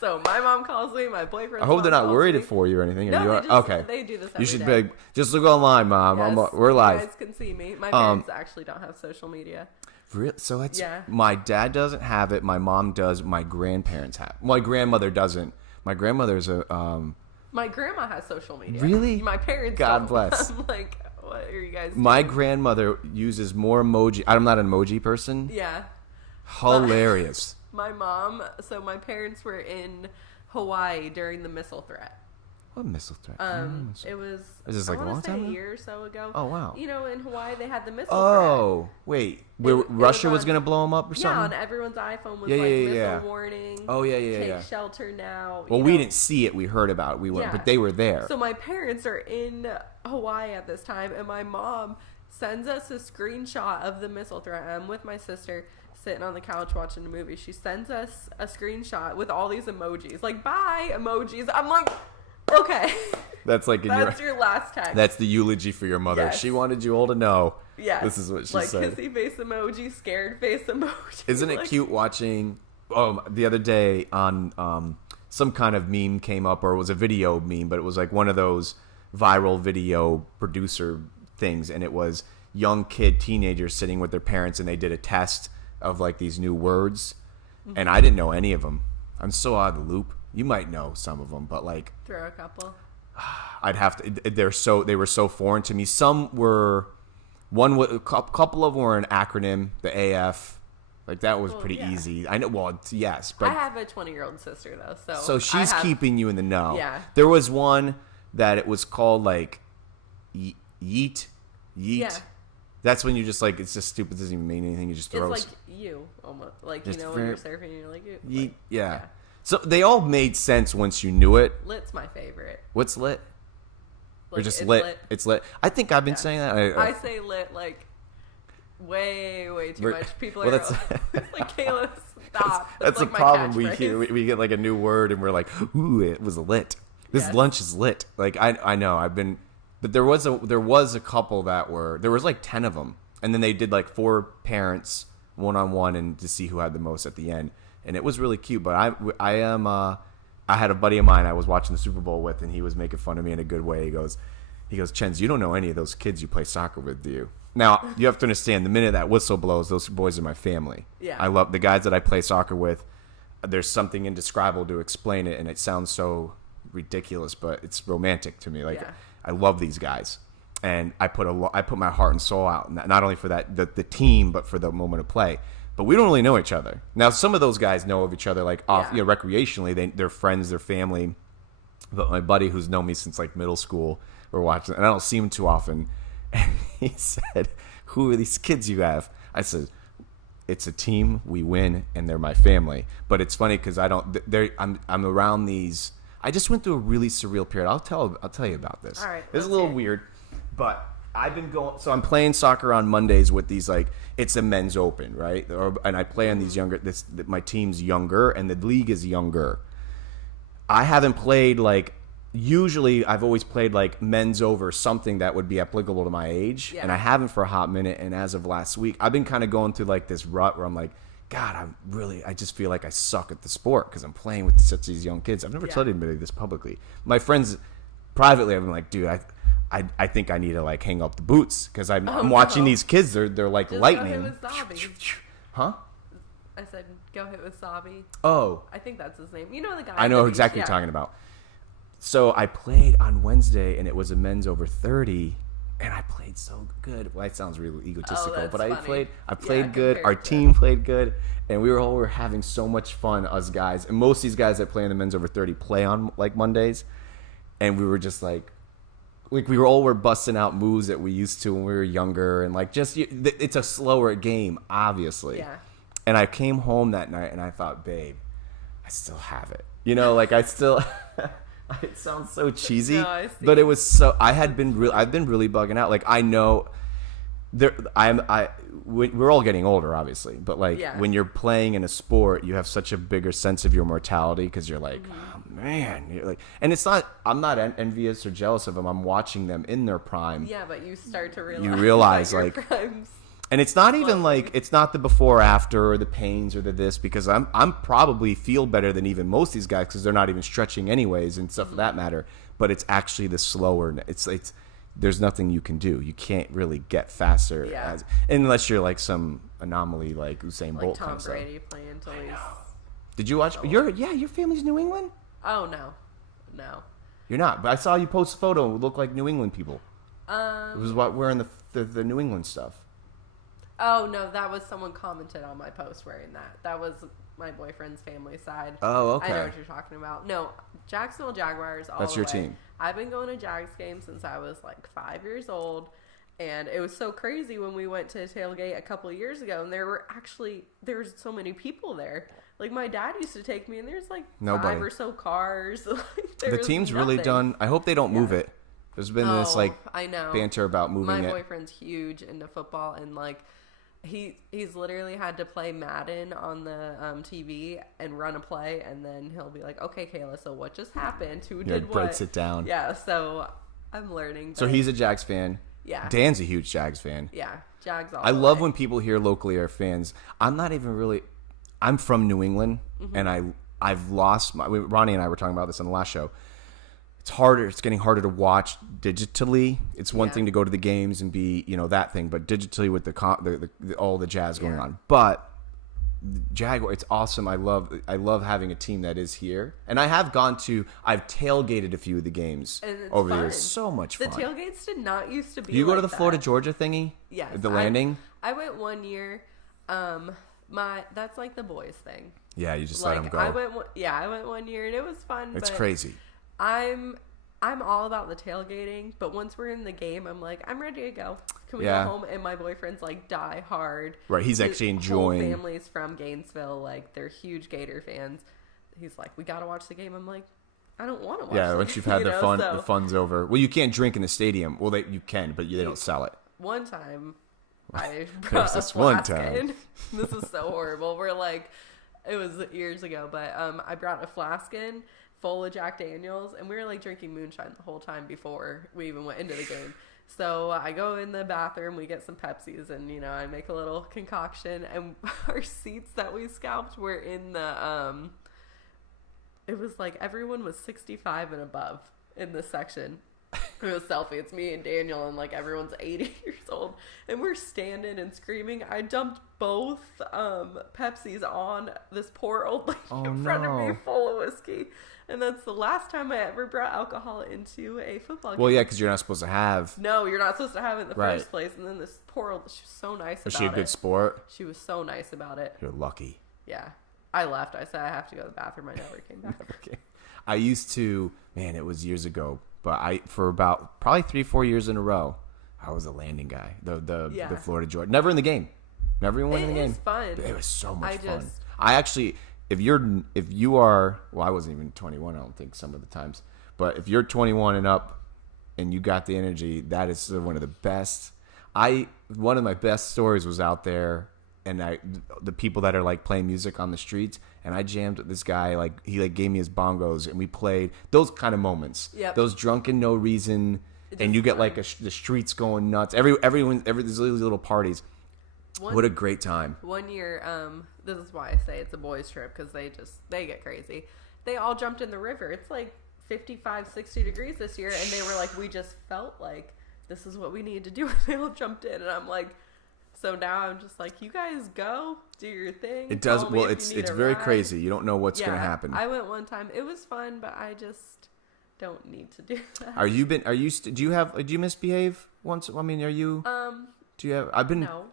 So my mom calls me. My boyfriend. I hope they're not worried for you or anything. No, okay. They do this every day. You should be just look online, Mom. Yes, we're live. You guys can see me. My parents actually don't have social media. Really? So that's my dad doesn't have it. My mom does. My grandparents have. My grandmother doesn't. My grandmother's My grandma has social media. Really? My parents. God bless. I'm like, what are you guys doing? My grandmother uses more emoji. I'm not an emoji person. Yeah. Hilarious. My parents were in Hawaii during the missile threat. What missile threat? It was. Is this like a long time ago? A year or so ago. Oh wow! In Hawaii they had the missile. Oh threat. Wait, Russia was gonna blow them up or something? Yeah, on everyone's iPhone was missile warning. Oh yeah. Take shelter now. Well, we didn't see it. We heard about it. We went, but they were there. So my parents are in Hawaii at this time, and my mom sends us a screenshot of the missile threat. I'm with my sister, sitting on the couch watching a movie. She sends us a screenshot with all these emojis, like bye emojis. I'm like, okay. That's like that's your last text. That's the eulogy for your mother. Yes. She wanted you all to know. Yeah. This is what she said. Like kissy face emoji, scared face emoji. Isn't it cute watching? The other day on some kind of meme came up, or it was a video meme, but it was like one of those viral video producer things, and it was young teenagers sitting with their parents, and they did a test of like these new words, and I didn't know any of them. I'm so out of the loop. You might know some of them, but like throw a couple. I'd have to. They were so foreign to me. Some were. A couple of them were an acronym, the AF. Like that was pretty easy. I know. Well, yes, but I have a 20-year-old sister though, so she's keeping you in the know. Yeah. There was one that it was called like yeet. Yeah. That's when you just like, it's just stupid, doesn't even mean anything. You just throw. It's like you almost like Just when very- you're surfing, and you're like, yeah. So they all made sense once you knew it. Lit's my favorite. What's lit? Like, Or just lit? It's lit. I think I've been saying that. I say lit like way too much. People well, are that's, like, Kayla, stop. That's like a my problem. We catchphrase. hear we get like a new word and we're like, ooh, it was lit. This lunch is lit. Like I know I've been, but there was a couple that there was like 10 of them, and then they did like 4 parents 1-on-1 and to see who had the most at the end, and it was really cute. But I had a buddy of mine I was watching the Super Bowl with, and he was making fun of me in a good way. He goes, Chenzo, you don't know any of those kids you play soccer with, do you? Now, you have to understand, the minute that whistle blows, those boys are my family. Yeah. I love the guys that I play soccer with. There's something indescribable to explain it, and it sounds so ridiculous, but it's romantic to me. Like, I love these guys. And I put my heart and soul out, not only for the team, but for the moment of play. But we don't really know each other. Now, some of those guys know of each other, like recreationally. They're friends, they're family. But my buddy, who's known me since like middle school, we're watching, and I don't see him too often. And he said, "Who are these kids you have?" I said, "It's a team. We win, and they're my family." But it's funny because I'm around these. I just went through a really surreal period. I'll tell you about this. All right, it's a little weird, but I've been going. So I'm playing soccer on Mondays with these, like, it's a men's open, right? And I play on these younger. My team's younger, and the league is younger. I haven't played like. Usually, I've always played like men's over something that would be applicable to my age, and I haven't for a hot minute. And as of last week, I've been kind of going through like this rut where I'm like, God, I just feel like I suck at the sport because I'm playing with such these young kids. I've never told anybody this publicly. My friends, privately, I've been like, dude, I think I need to like hang up the boots because I'm watching these kids. They're like just lightning. Go hit with Zabi. Huh? I said, go hit with Zabi. Oh, I think that's his name. You know the guy. I know exactly what you're talking about. So I played on Wednesday, and it was a men's over 30, and I played so good. Well, that sounds really egotistical, but funny. I played good. Our team played good, and we were having so much fun, us guys. And most of these guys that play in the men's over 30 play on like Mondays, and we were just like we were busting out moves that we used to when we were younger, and like it's a slower game, obviously. Yeah. And I came home that night, and I thought, babe, I still have it. You know, like I still. It sounds so cheesy, but it was so. I've been really bugging out. Like I know, we're all getting older, obviously, but like when you're playing in a sport, you have such a bigger sense of your mortality because you're like, oh man, you're like, and it's not. I'm not envious or jealous of them. I'm watching them in their prime. Yeah, but you start to realize. You realize like. Crimes. And it's not even like, it's not the before after or the pains or the this, because I'm probably feel better than even most of these guys because they're not even stretching anyways and stuff for that matter. But it's actually the slower. It's there's nothing you can do. You can't really get faster unless you're like some anomaly like Usain Bolt. Tom kind of Brady playing until he's. Did you watch? Your family's New England? Oh no. You're not. But I saw you post a photo. It looked like New England people. It was wearing the New England stuff. Oh, no, that was someone commented on my post wearing that. That was my boyfriend's family side. Oh, okay. I know what you're talking about. No, Jacksonville Jaguars all That's the your way. team. I've been going to Jags games since I was like 5 years old, and it was so crazy when we went to tailgate a couple of years ago, and there was so many people there. Like, my dad used to take me, and there's like Nobody. 5 or so cars. The team's really done. I hope they don't move it. There's been this like I know. banter about moving My it. boyfriend's huge into football, and like he's literally had to play Madden on the TV and run a play, and then he'll be like, "Okay, Kayla, so what just happened? Who did what?" Breaks it down. Yeah, so I'm learning. So he's a Jags fan. Yeah. Dan's a huge Jags fan. Yeah, Jags all I the love way. when people here locally are fans. I'm not even really. I'm from New England, and I've lost my. Ronnie and I were talking about this on the last show. It's harder. It's getting harder to watch digitally. It's one thing to go to the games and be, that thing, but digitally with the all the jazz going on. But Jaguar, it's awesome. I love having a team that is here, and I've tailgated a few of the games over the years. So much fun. The tailgates did not used to be. You go like to the that. Florida Georgia thingy? Yes. The landing. I went one year. That's like the boys thing. Yeah, you just let them go. I went 1 year and it was fun. It's crazy. I'm all about the tailgating, but once we're in the game, I'm like, I'm ready to go. Can we go home? And my boyfriend's like die hard. Right, he's actually enjoying. Whole family's from Gainesville, like they're huge Gator fans. He's like, we gotta watch the game. I'm like, I don't want to watch. Yeah, once you've had the fun, the fun's over. Well, you can't drink in the stadium. Well, you can, but they don't sell it. One time, I brought a flask in. This is so horrible. We're like, it was years ago, but I brought a flask in full of Jack Daniels, and we were like drinking moonshine the whole time before we even went into the game. So I go in the bathroom, we get some Pepsis, and I make a little concoction, and our seats that we scalped were in the it was like everyone was 65 and above in this section. It was selfie. It's me and Daniel, and like everyone's 80 years old, and we're standing and screaming. I dumped both Pepsis on this poor old lady in front of me, full of whiskey, and that's the last time I ever brought alcohol into a football game. Well, yeah, because you're not supposed to have. No, you're not supposed to have it in the first place. And then this poor old, she was so nice about it. Was she a good sport? She was so nice about it. You're lucky. Yeah. I left. I said I have to go to the bathroom. I never came back. I used to, man, it was years ago, but for about probably 3-4 years in a row, I was a landing guy. The Florida Georgia. Never in the game. Never even went in the game. It was fun. But it was so much fun. I actually, if you are, well, I wasn't even 21, I don't think some of the times, but if you're 21 and up and you got the energy, that is one of the best. One of my best stories was out there. And the people that are like playing music on the streets, and I jammed with this guy. Like he like gave me his bongos, and we played those kind of moments. Yep. Those drunken no reason, and you get like the streets going nuts. Everyone, there's little parties. What a great time. One year, this is why I say it's a boys trip, because they get crazy. They all jumped in the river. It's like 55, 60 degrees this year, and they were like, we just felt like this is what we need to do. And they all jumped in, and I'm like. So now I'm just like, you guys go, do your thing. It does. Well, it's very crazy. You don't know what's going to happen. I went one time. It was fun, but I just don't need to do that. Do you misbehave once? I mean, are you? Do you have? I've been. No.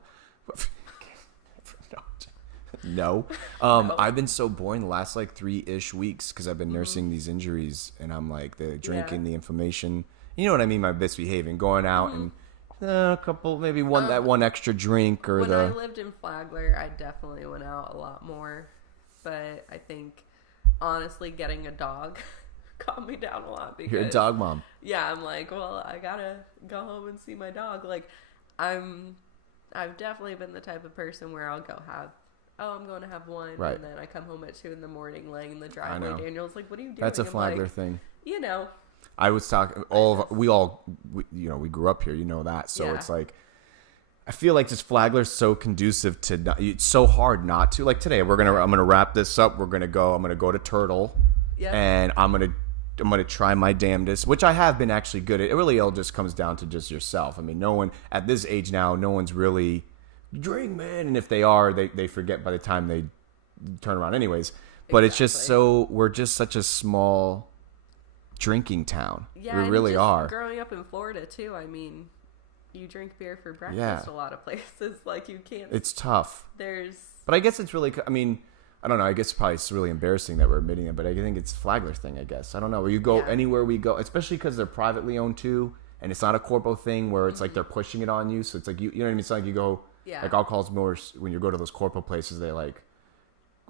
No. No. I've been so boring the last like 3-ish weeks because I've been nursing these injuries, and I'm like the drinking, the inflammation. You know what I mean? by misbehaving, going out and. A couple, maybe that one extra drink or when I lived in Flagler, I definitely went out a lot more. But I think, honestly, getting a dog calmed me down a lot. Because, you're a dog mom. Yeah, I'm like, well, I gotta go home and see my dog. Like, I've definitely been the type of person where I'll go I'm going to have one. Right. And then I come home at 2 a.m, laying in the driveway. Daniel's like, what are you doing? That's a Flagler thing. I was talking. We grew up here. You know that. So it's like, I feel like just Flagler's so conducive to. It's so hard not to. Like today, I'm gonna wrap this up. I'm gonna go to Turtle, and I'm gonna try my damnedest, which I have been actually good at. It really all just comes down to just yourself. I mean, no one at this age now, no one's really drink, man. And if they are, they forget by the time they turn around, anyways. But it's just we're just such a small drinking town. Yeah, we really are. Growing up in Florida too, I mean, you drink beer for breakfast a lot of places. Like you can't. It's tough. But I guess it's really. I mean, I don't know. I guess probably it's really embarrassing that we're admitting it, but I think it's Flagler thing. I guess I don't know. Where you go anywhere we go, especially because they're privately owned too, and it's not a corpo thing where it's like they're pushing it on you. So it's like you know what I mean. It's like you go. Yeah. Like alcohol's more when you go to those corpo places. They like.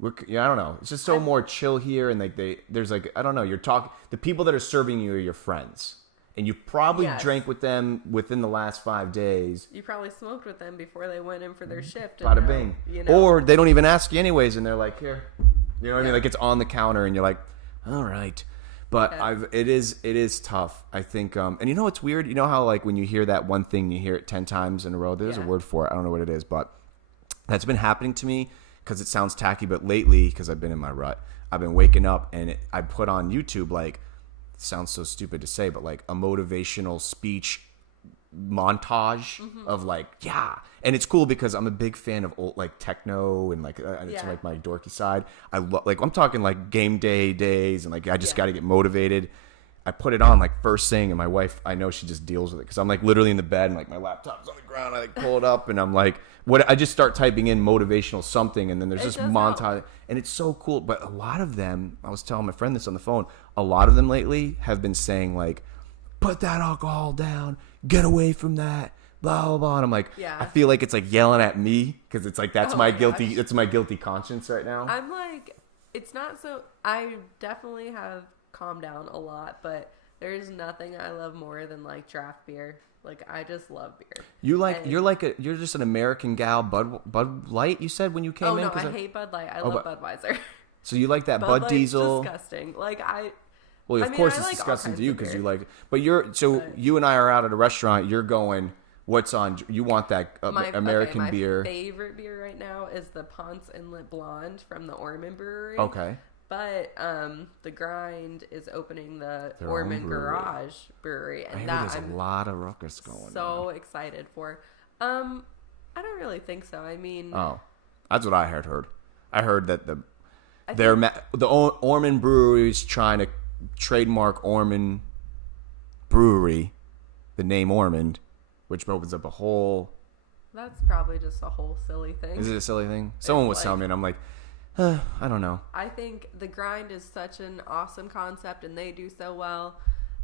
I don't know. It's just so more chill here, and like there's like I don't know. You're talking the people that are serving you are your friends, and you probably drank with them within the last 5 days. You probably smoked with them before they went in for their shift. Bada bing. Or they don't even ask you anyways, and they're like, here, you know what I mean? Like it's on the counter, and you're like, all right. But it is tough. I think, and you know what's weird? You know how like when you hear that one thing, you hear it 10 times in a row. There's a word for it. I don't know what it is, but that's been happening to me. Because it sounds tacky, but lately, because I've been in my rut, I've been waking up and I put on YouTube, like, it sounds so stupid to say, but like a motivational speech montage of like, and it's cool because I'm a big fan of old, like techno and like, it's like my dorky side. Like, I'm talking like game day days and like, I just got to get motivated. I put it on like first thing, and my wife, I know she just deals with it because I'm like literally in the bed and like my laptop's on the ground. I like pull it up and I'm like, I just start typing in motivational something, and then there's this montage, and it's so cool. But a lot of them, I was telling my friend this on the phone, a lot of them lately have been saying like, put that alcohol down, get away from that, blah blah blah. And I'm like, Yeah. I feel like it's like yelling at me because it's like that's Oh my my guilty gosh. that's my guilty conscience right now. I'm like, it's not so. I definitely have calmed down a lot, but there's nothing I love more than like draft beer. Like I just love beer. You're just an American gal. Bud Light. You said when you came in. Oh no, I hate Bud Light. I love Budweiser. So you like that Bud Light's Diesel? Disgusting. Like Well, of course it's like disgusting to you because you beer. like. But you and I are out at a restaurant. You're going. What's on? You want that American my beer? favorite beer right now is the Ponce Inlet Blonde from the Ormond Brewery. Okay. But the Grind is opening the Their Ormond own brewery. Garage Brewery, and I hear that there's a lot of ruckus going on. so excited for. I don't really think so. I mean, Oh, that's what I had heard. I heard that the Ormond Brewery is trying to trademark Ormond Brewery, the name Ormond, which opens up a whole. that's probably just a whole silly thing. Is it a silly thing? Someone was telling me, and I'm like, I don't know. I think the Grind is such an awesome concept, and they do so well.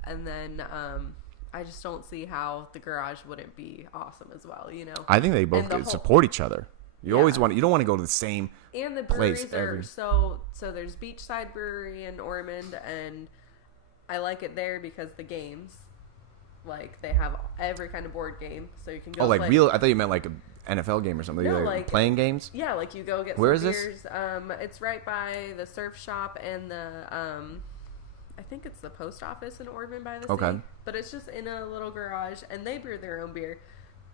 And then I just don't see how the Garage wouldn't be awesome as well. You know. I think they both support each other. You always you don't want to go to the same and the place breweries are so there's Beachside Brewery in Ormond, and I like it there because the games, like they have every kind of board game, so you can go. Oh, like play. real? I thought you meant like an NFL game or something. No, like playing games. Yeah, like you go get. Where some is beers. It's right by the surf shop and the I think it's the post office in Ormond by the sea. But it's just in a little garage, and they brew their own beer.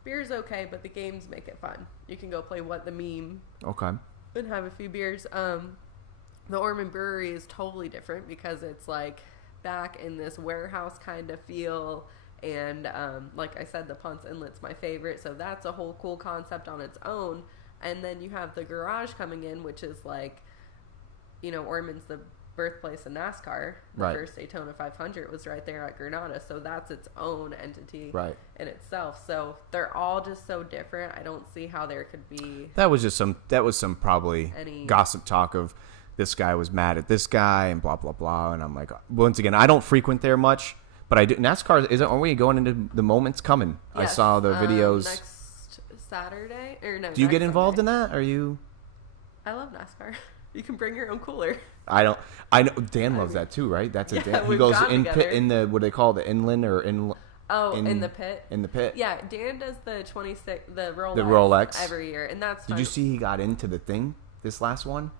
Beer's okay, but the games make it fun. You can go play What the Meme. Okay. And have a few beers. The Ormond Brewery is totally different because it's like back in this warehouse kind of feel. And like I said, the Ponce Inlet's my favorite. So that's a whole cool concept on its own. And then you have the Garage coming in, which is like, you know, Ormond's the birthplace of NASCAR. The first Daytona 500 was right there at Granada. So that's its own entity in itself. So they're all just so different. I don't see how there could be. That was some probably gossip talk of this guy was mad at this guy and blah, blah, blah. And I'm like, once again, I don't frequent there much, but I do. NASCAR, aren't we going into the moments coming? Yes, I saw the videos. Next Saturday. Or no, do you get involved Sunday. in that? Are you? I love NASCAR. You can bring your own cooler. I know Dan loves that too, right? That's Dan. He goes in the what do they call it, the inland or in? Oh, in the pit. In the pit. Yeah, Dan does the Rolex. The Rolex every year, and that's. Did you see he got into the thing this last one?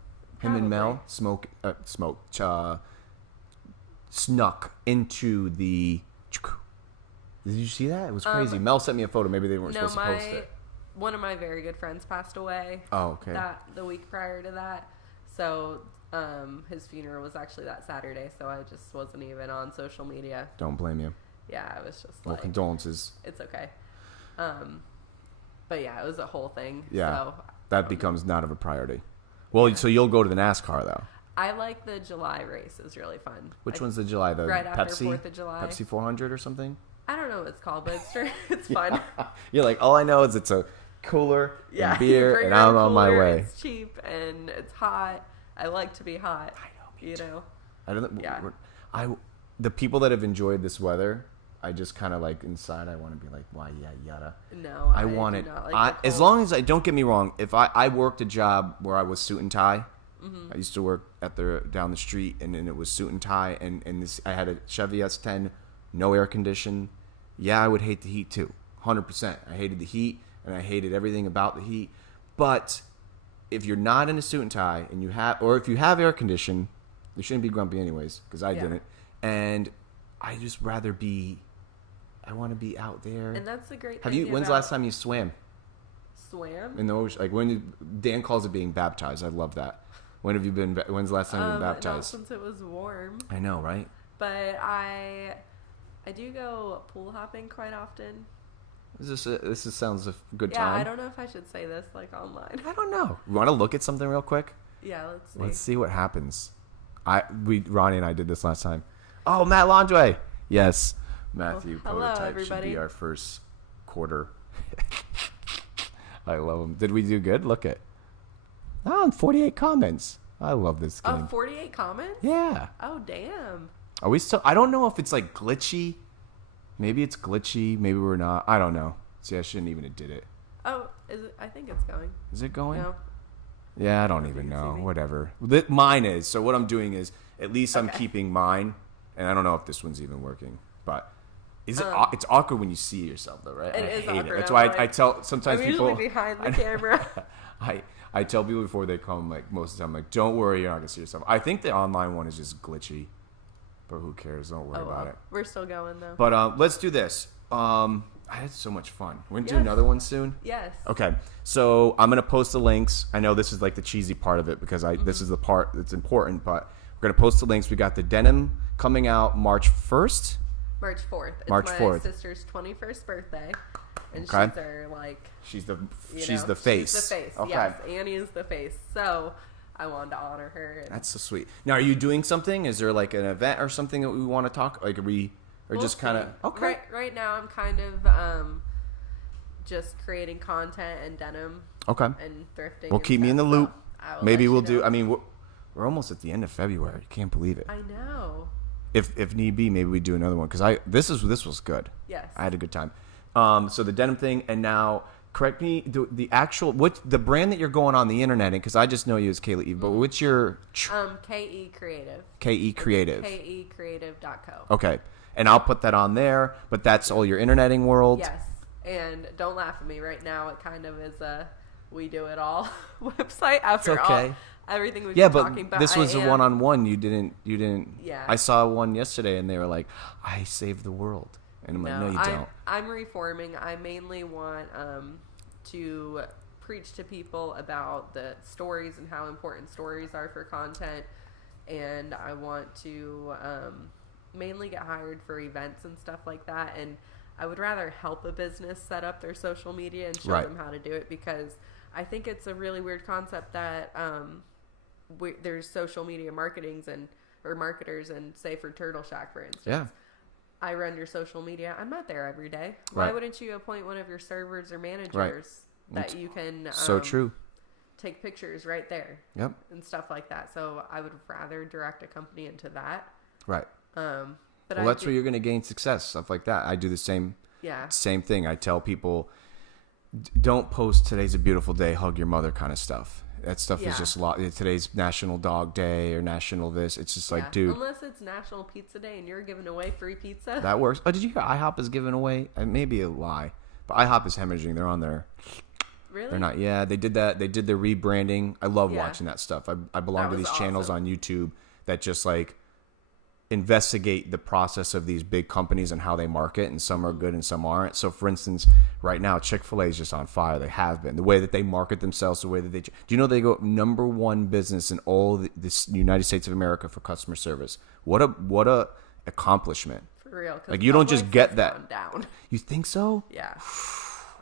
Him and Mel snuck into the. Did you see that? It was crazy. Mel sent me a photo. Maybe they weren't supposed to post it. One of my very good friends passed away. Oh, okay. The week prior to that, so his funeral was actually that Saturday. So I just wasn't even on social media. Don't blame you. Yeah, I was just well, like, condolences. It's okay. But yeah, it was a whole thing. Yeah, so, that becomes not of a priority. Well, so you'll go to the NASCAR though. I like the July race. It's really fun. Which one's the July? The right after Pepsi? 4th of July. Pepsi 400 or something? I don't know what it's called, but it's fun. You're like, all I know is it's a cooler and you beer, bring and your own I'm on my cooler, way. It's cheap and it's hot. I like to be hot. I know, me too. I don't. Yeah. The people that have enjoyed this weather, I just kind of like inside. I want to be like, why, yada. No, I want it. Like as long as don't get me wrong. If I worked a job where I was suit and tie, I used to work down the street, and it was suit and tie, and I had a Chevy S10, no air condition. Yeah, I would hate the heat too, 100%. I hated the heat, and I hated everything about the heat. But if you're not in a suit and tie, and if you have air condition, you shouldn't be grumpy anyways, because I didn't. And I just rather be. I want to be out there. And that's the great thing. When's the last time you swam? Swam? In the ocean? Like Dan calls it being baptized. I love that. When's the last time you been baptized? Not since it was warm. I know, right? But I do go pool hopping quite often. This sounds a good time. Yeah, I don't know if I should say this like online. I don't know. You want to look at something real quick? Yeah, let's see. Let's see what happens. Ronnie and I did this last time. Oh, Matt Landre. Yes, Matthew. Hello, Prototype everybody. should be our first quarter. I love him. Did we do good? Look at. 48 comments. I love this game. 48 comments? Yeah. Oh, damn. Are we still? I don't know if it's like glitchy. Maybe it's glitchy. Maybe we're not. I don't know. See, I shouldn't even have did it. Oh, is it? I think it's going. Is it going? No. Yeah, I don't even know. Whatever. Mine is. So what I'm doing is, at least I'm keeping mine, and I don't know if this one's even working, but it's awkward when you see yourself though, right? It I is hate awkward. it. That's why I tell sometimes I'm people. usually behind the camera. I tell people before they come, like most of the time, like, don't worry, you're not gonna see yourself. I think the online one is just glitchy, but who cares? Don't worry about it. We're still going though. But let's do this. I had so much fun. We're gonna do another one soon. Yes. Okay, so I'm gonna post the links. I know this is like the cheesy part of it because this is the part that's important, but we're gonna post the links. We got the denim coming out March 1st. March 4th. It's March 4th. My sister's 21st birthday, and she's her She's the face. She's the face. Okay. Yes, Annie is the face. So I wanted to honor her. That's so sweet. Now, are you doing something? Is there like an event or something that we want to talk? Like, we'll just kind of okay. Right now, I'm kind of just creating content and denim. Okay. And thrifting. Well, keep me in the loop. So maybe we'll do. I mean, we're almost at the end of February. Can't believe it. I know. If need be, maybe we do another one because this was good. Yes. I had a good time. So the denim thing, and now correct me, the actual the brand that you're going on the internet in, because I just know you as Kayla Eve, but what's your KE Creative. KE Creative. KECreative.co. Okay, and I'll put that on there. But that's all your interneting world. Yes, and don't laugh at me right now. It kind of is a we do it all website after all everything we've been talking about. This was a one-on-one. You didn't. Yeah. I saw one yesterday, and they were like, "I saved the world." And I'm like, no, you don't. I'm reforming. I mainly want to preach to people about the stories and how important stories are for content. And I want to mainly get hired for events and stuff like that. And I would rather help a business set up their social media and show them how to do it, because I think it's a really weird concept that there's social media marketers and say for Turtle Shack, for instance. Yeah. I run your social media. I'm not there every day. Why wouldn't you appoint one of your servers or managers that you can so true. Take pictures right there and stuff like that? So I would rather direct a company into that. Right. But that's where you're going to gain success, stuff like that. I do the same thing. I tell people, don't post "today's a beautiful day, hug your mother" kind of stuff. That stuff is just a lot. Today's National Dog Day or National this. It's just like, dude. Unless it's National Pizza Day and you're giving away free pizza. That works. Oh, did you hear IHOP is giving away? It may be a lie, but IHOP is hemorrhaging. They're on there. Really? They're not. Yeah, they did that. They did their rebranding. I love watching that stuff. I belong to these channels on YouTube that just like investigate the process of these big companies and how they market, and some are good and some aren't. So for instance, right now Chick-fil-A is just on fire. They have been. The way that they market themselves, the way that do you know they go #1 business in all this United States of America for customer service? What a accomplishment. For real. Like, you don't just get that. Down. You think so? Yeah.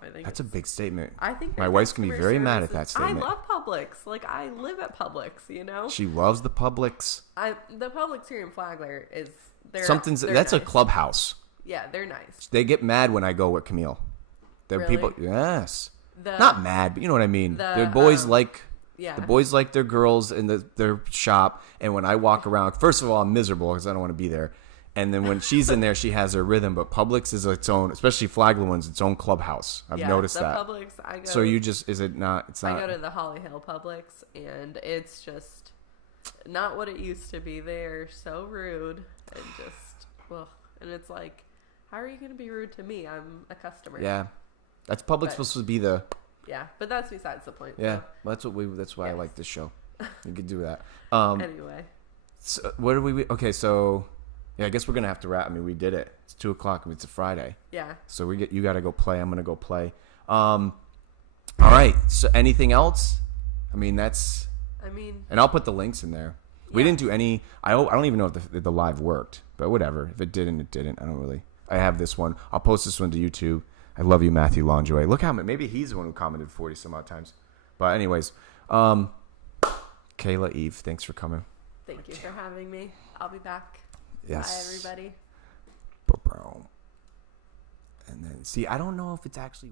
I think that's a big statement. I think my wife's gonna be very mad at that statement. I love Publix. Like, I live at Publix, you know. She loves the Publix. The Publix here in Flagler is that's nice. A clubhouse. Yeah, they're nice. They get mad when I go with Camille. They're really? People, yes. Not mad, but you know what I mean. The boys the boys like their girls in their shop, and when I walk around, first of all, I'm miserable because I don't want to be there. And then when she's in there, she has her rhythm. But Publix is its own, especially Flagler one's its own clubhouse. I've noticed that. Publix, I go. So you just is it not? It's not. I go to the Holly Hill Publix, and it's just not what it used to be. They're so rude and just and it's like, how are you going to be rude to me? I'm a customer. Yeah, that's Publix supposed to be the. Yeah, but that's besides the point. Yeah, well, that's why I like this show. You could do that. Anyway. So what are we? Okay, so. Yeah, I guess we're gonna have to wrap. I mean, we did it. It's 2:00. It's a Friday. Yeah. So you got to go play. I'm gonna go play. All right. So anything else? I mean, and I'll put the links in there. Yeah. We didn't do any. I don't even know if the live worked, but whatever. If it didn't, it didn't. I don't really. I have this one. I'll post this one to YouTube. I love you, Matthew Longeway. Look how maybe he's the one who commented 40 some odd times. But anyways, Kayla Eve, thanks for coming. Thank you for having me. I'll be back. Yes. Bye, everybody. And then, see, I don't know if it's actually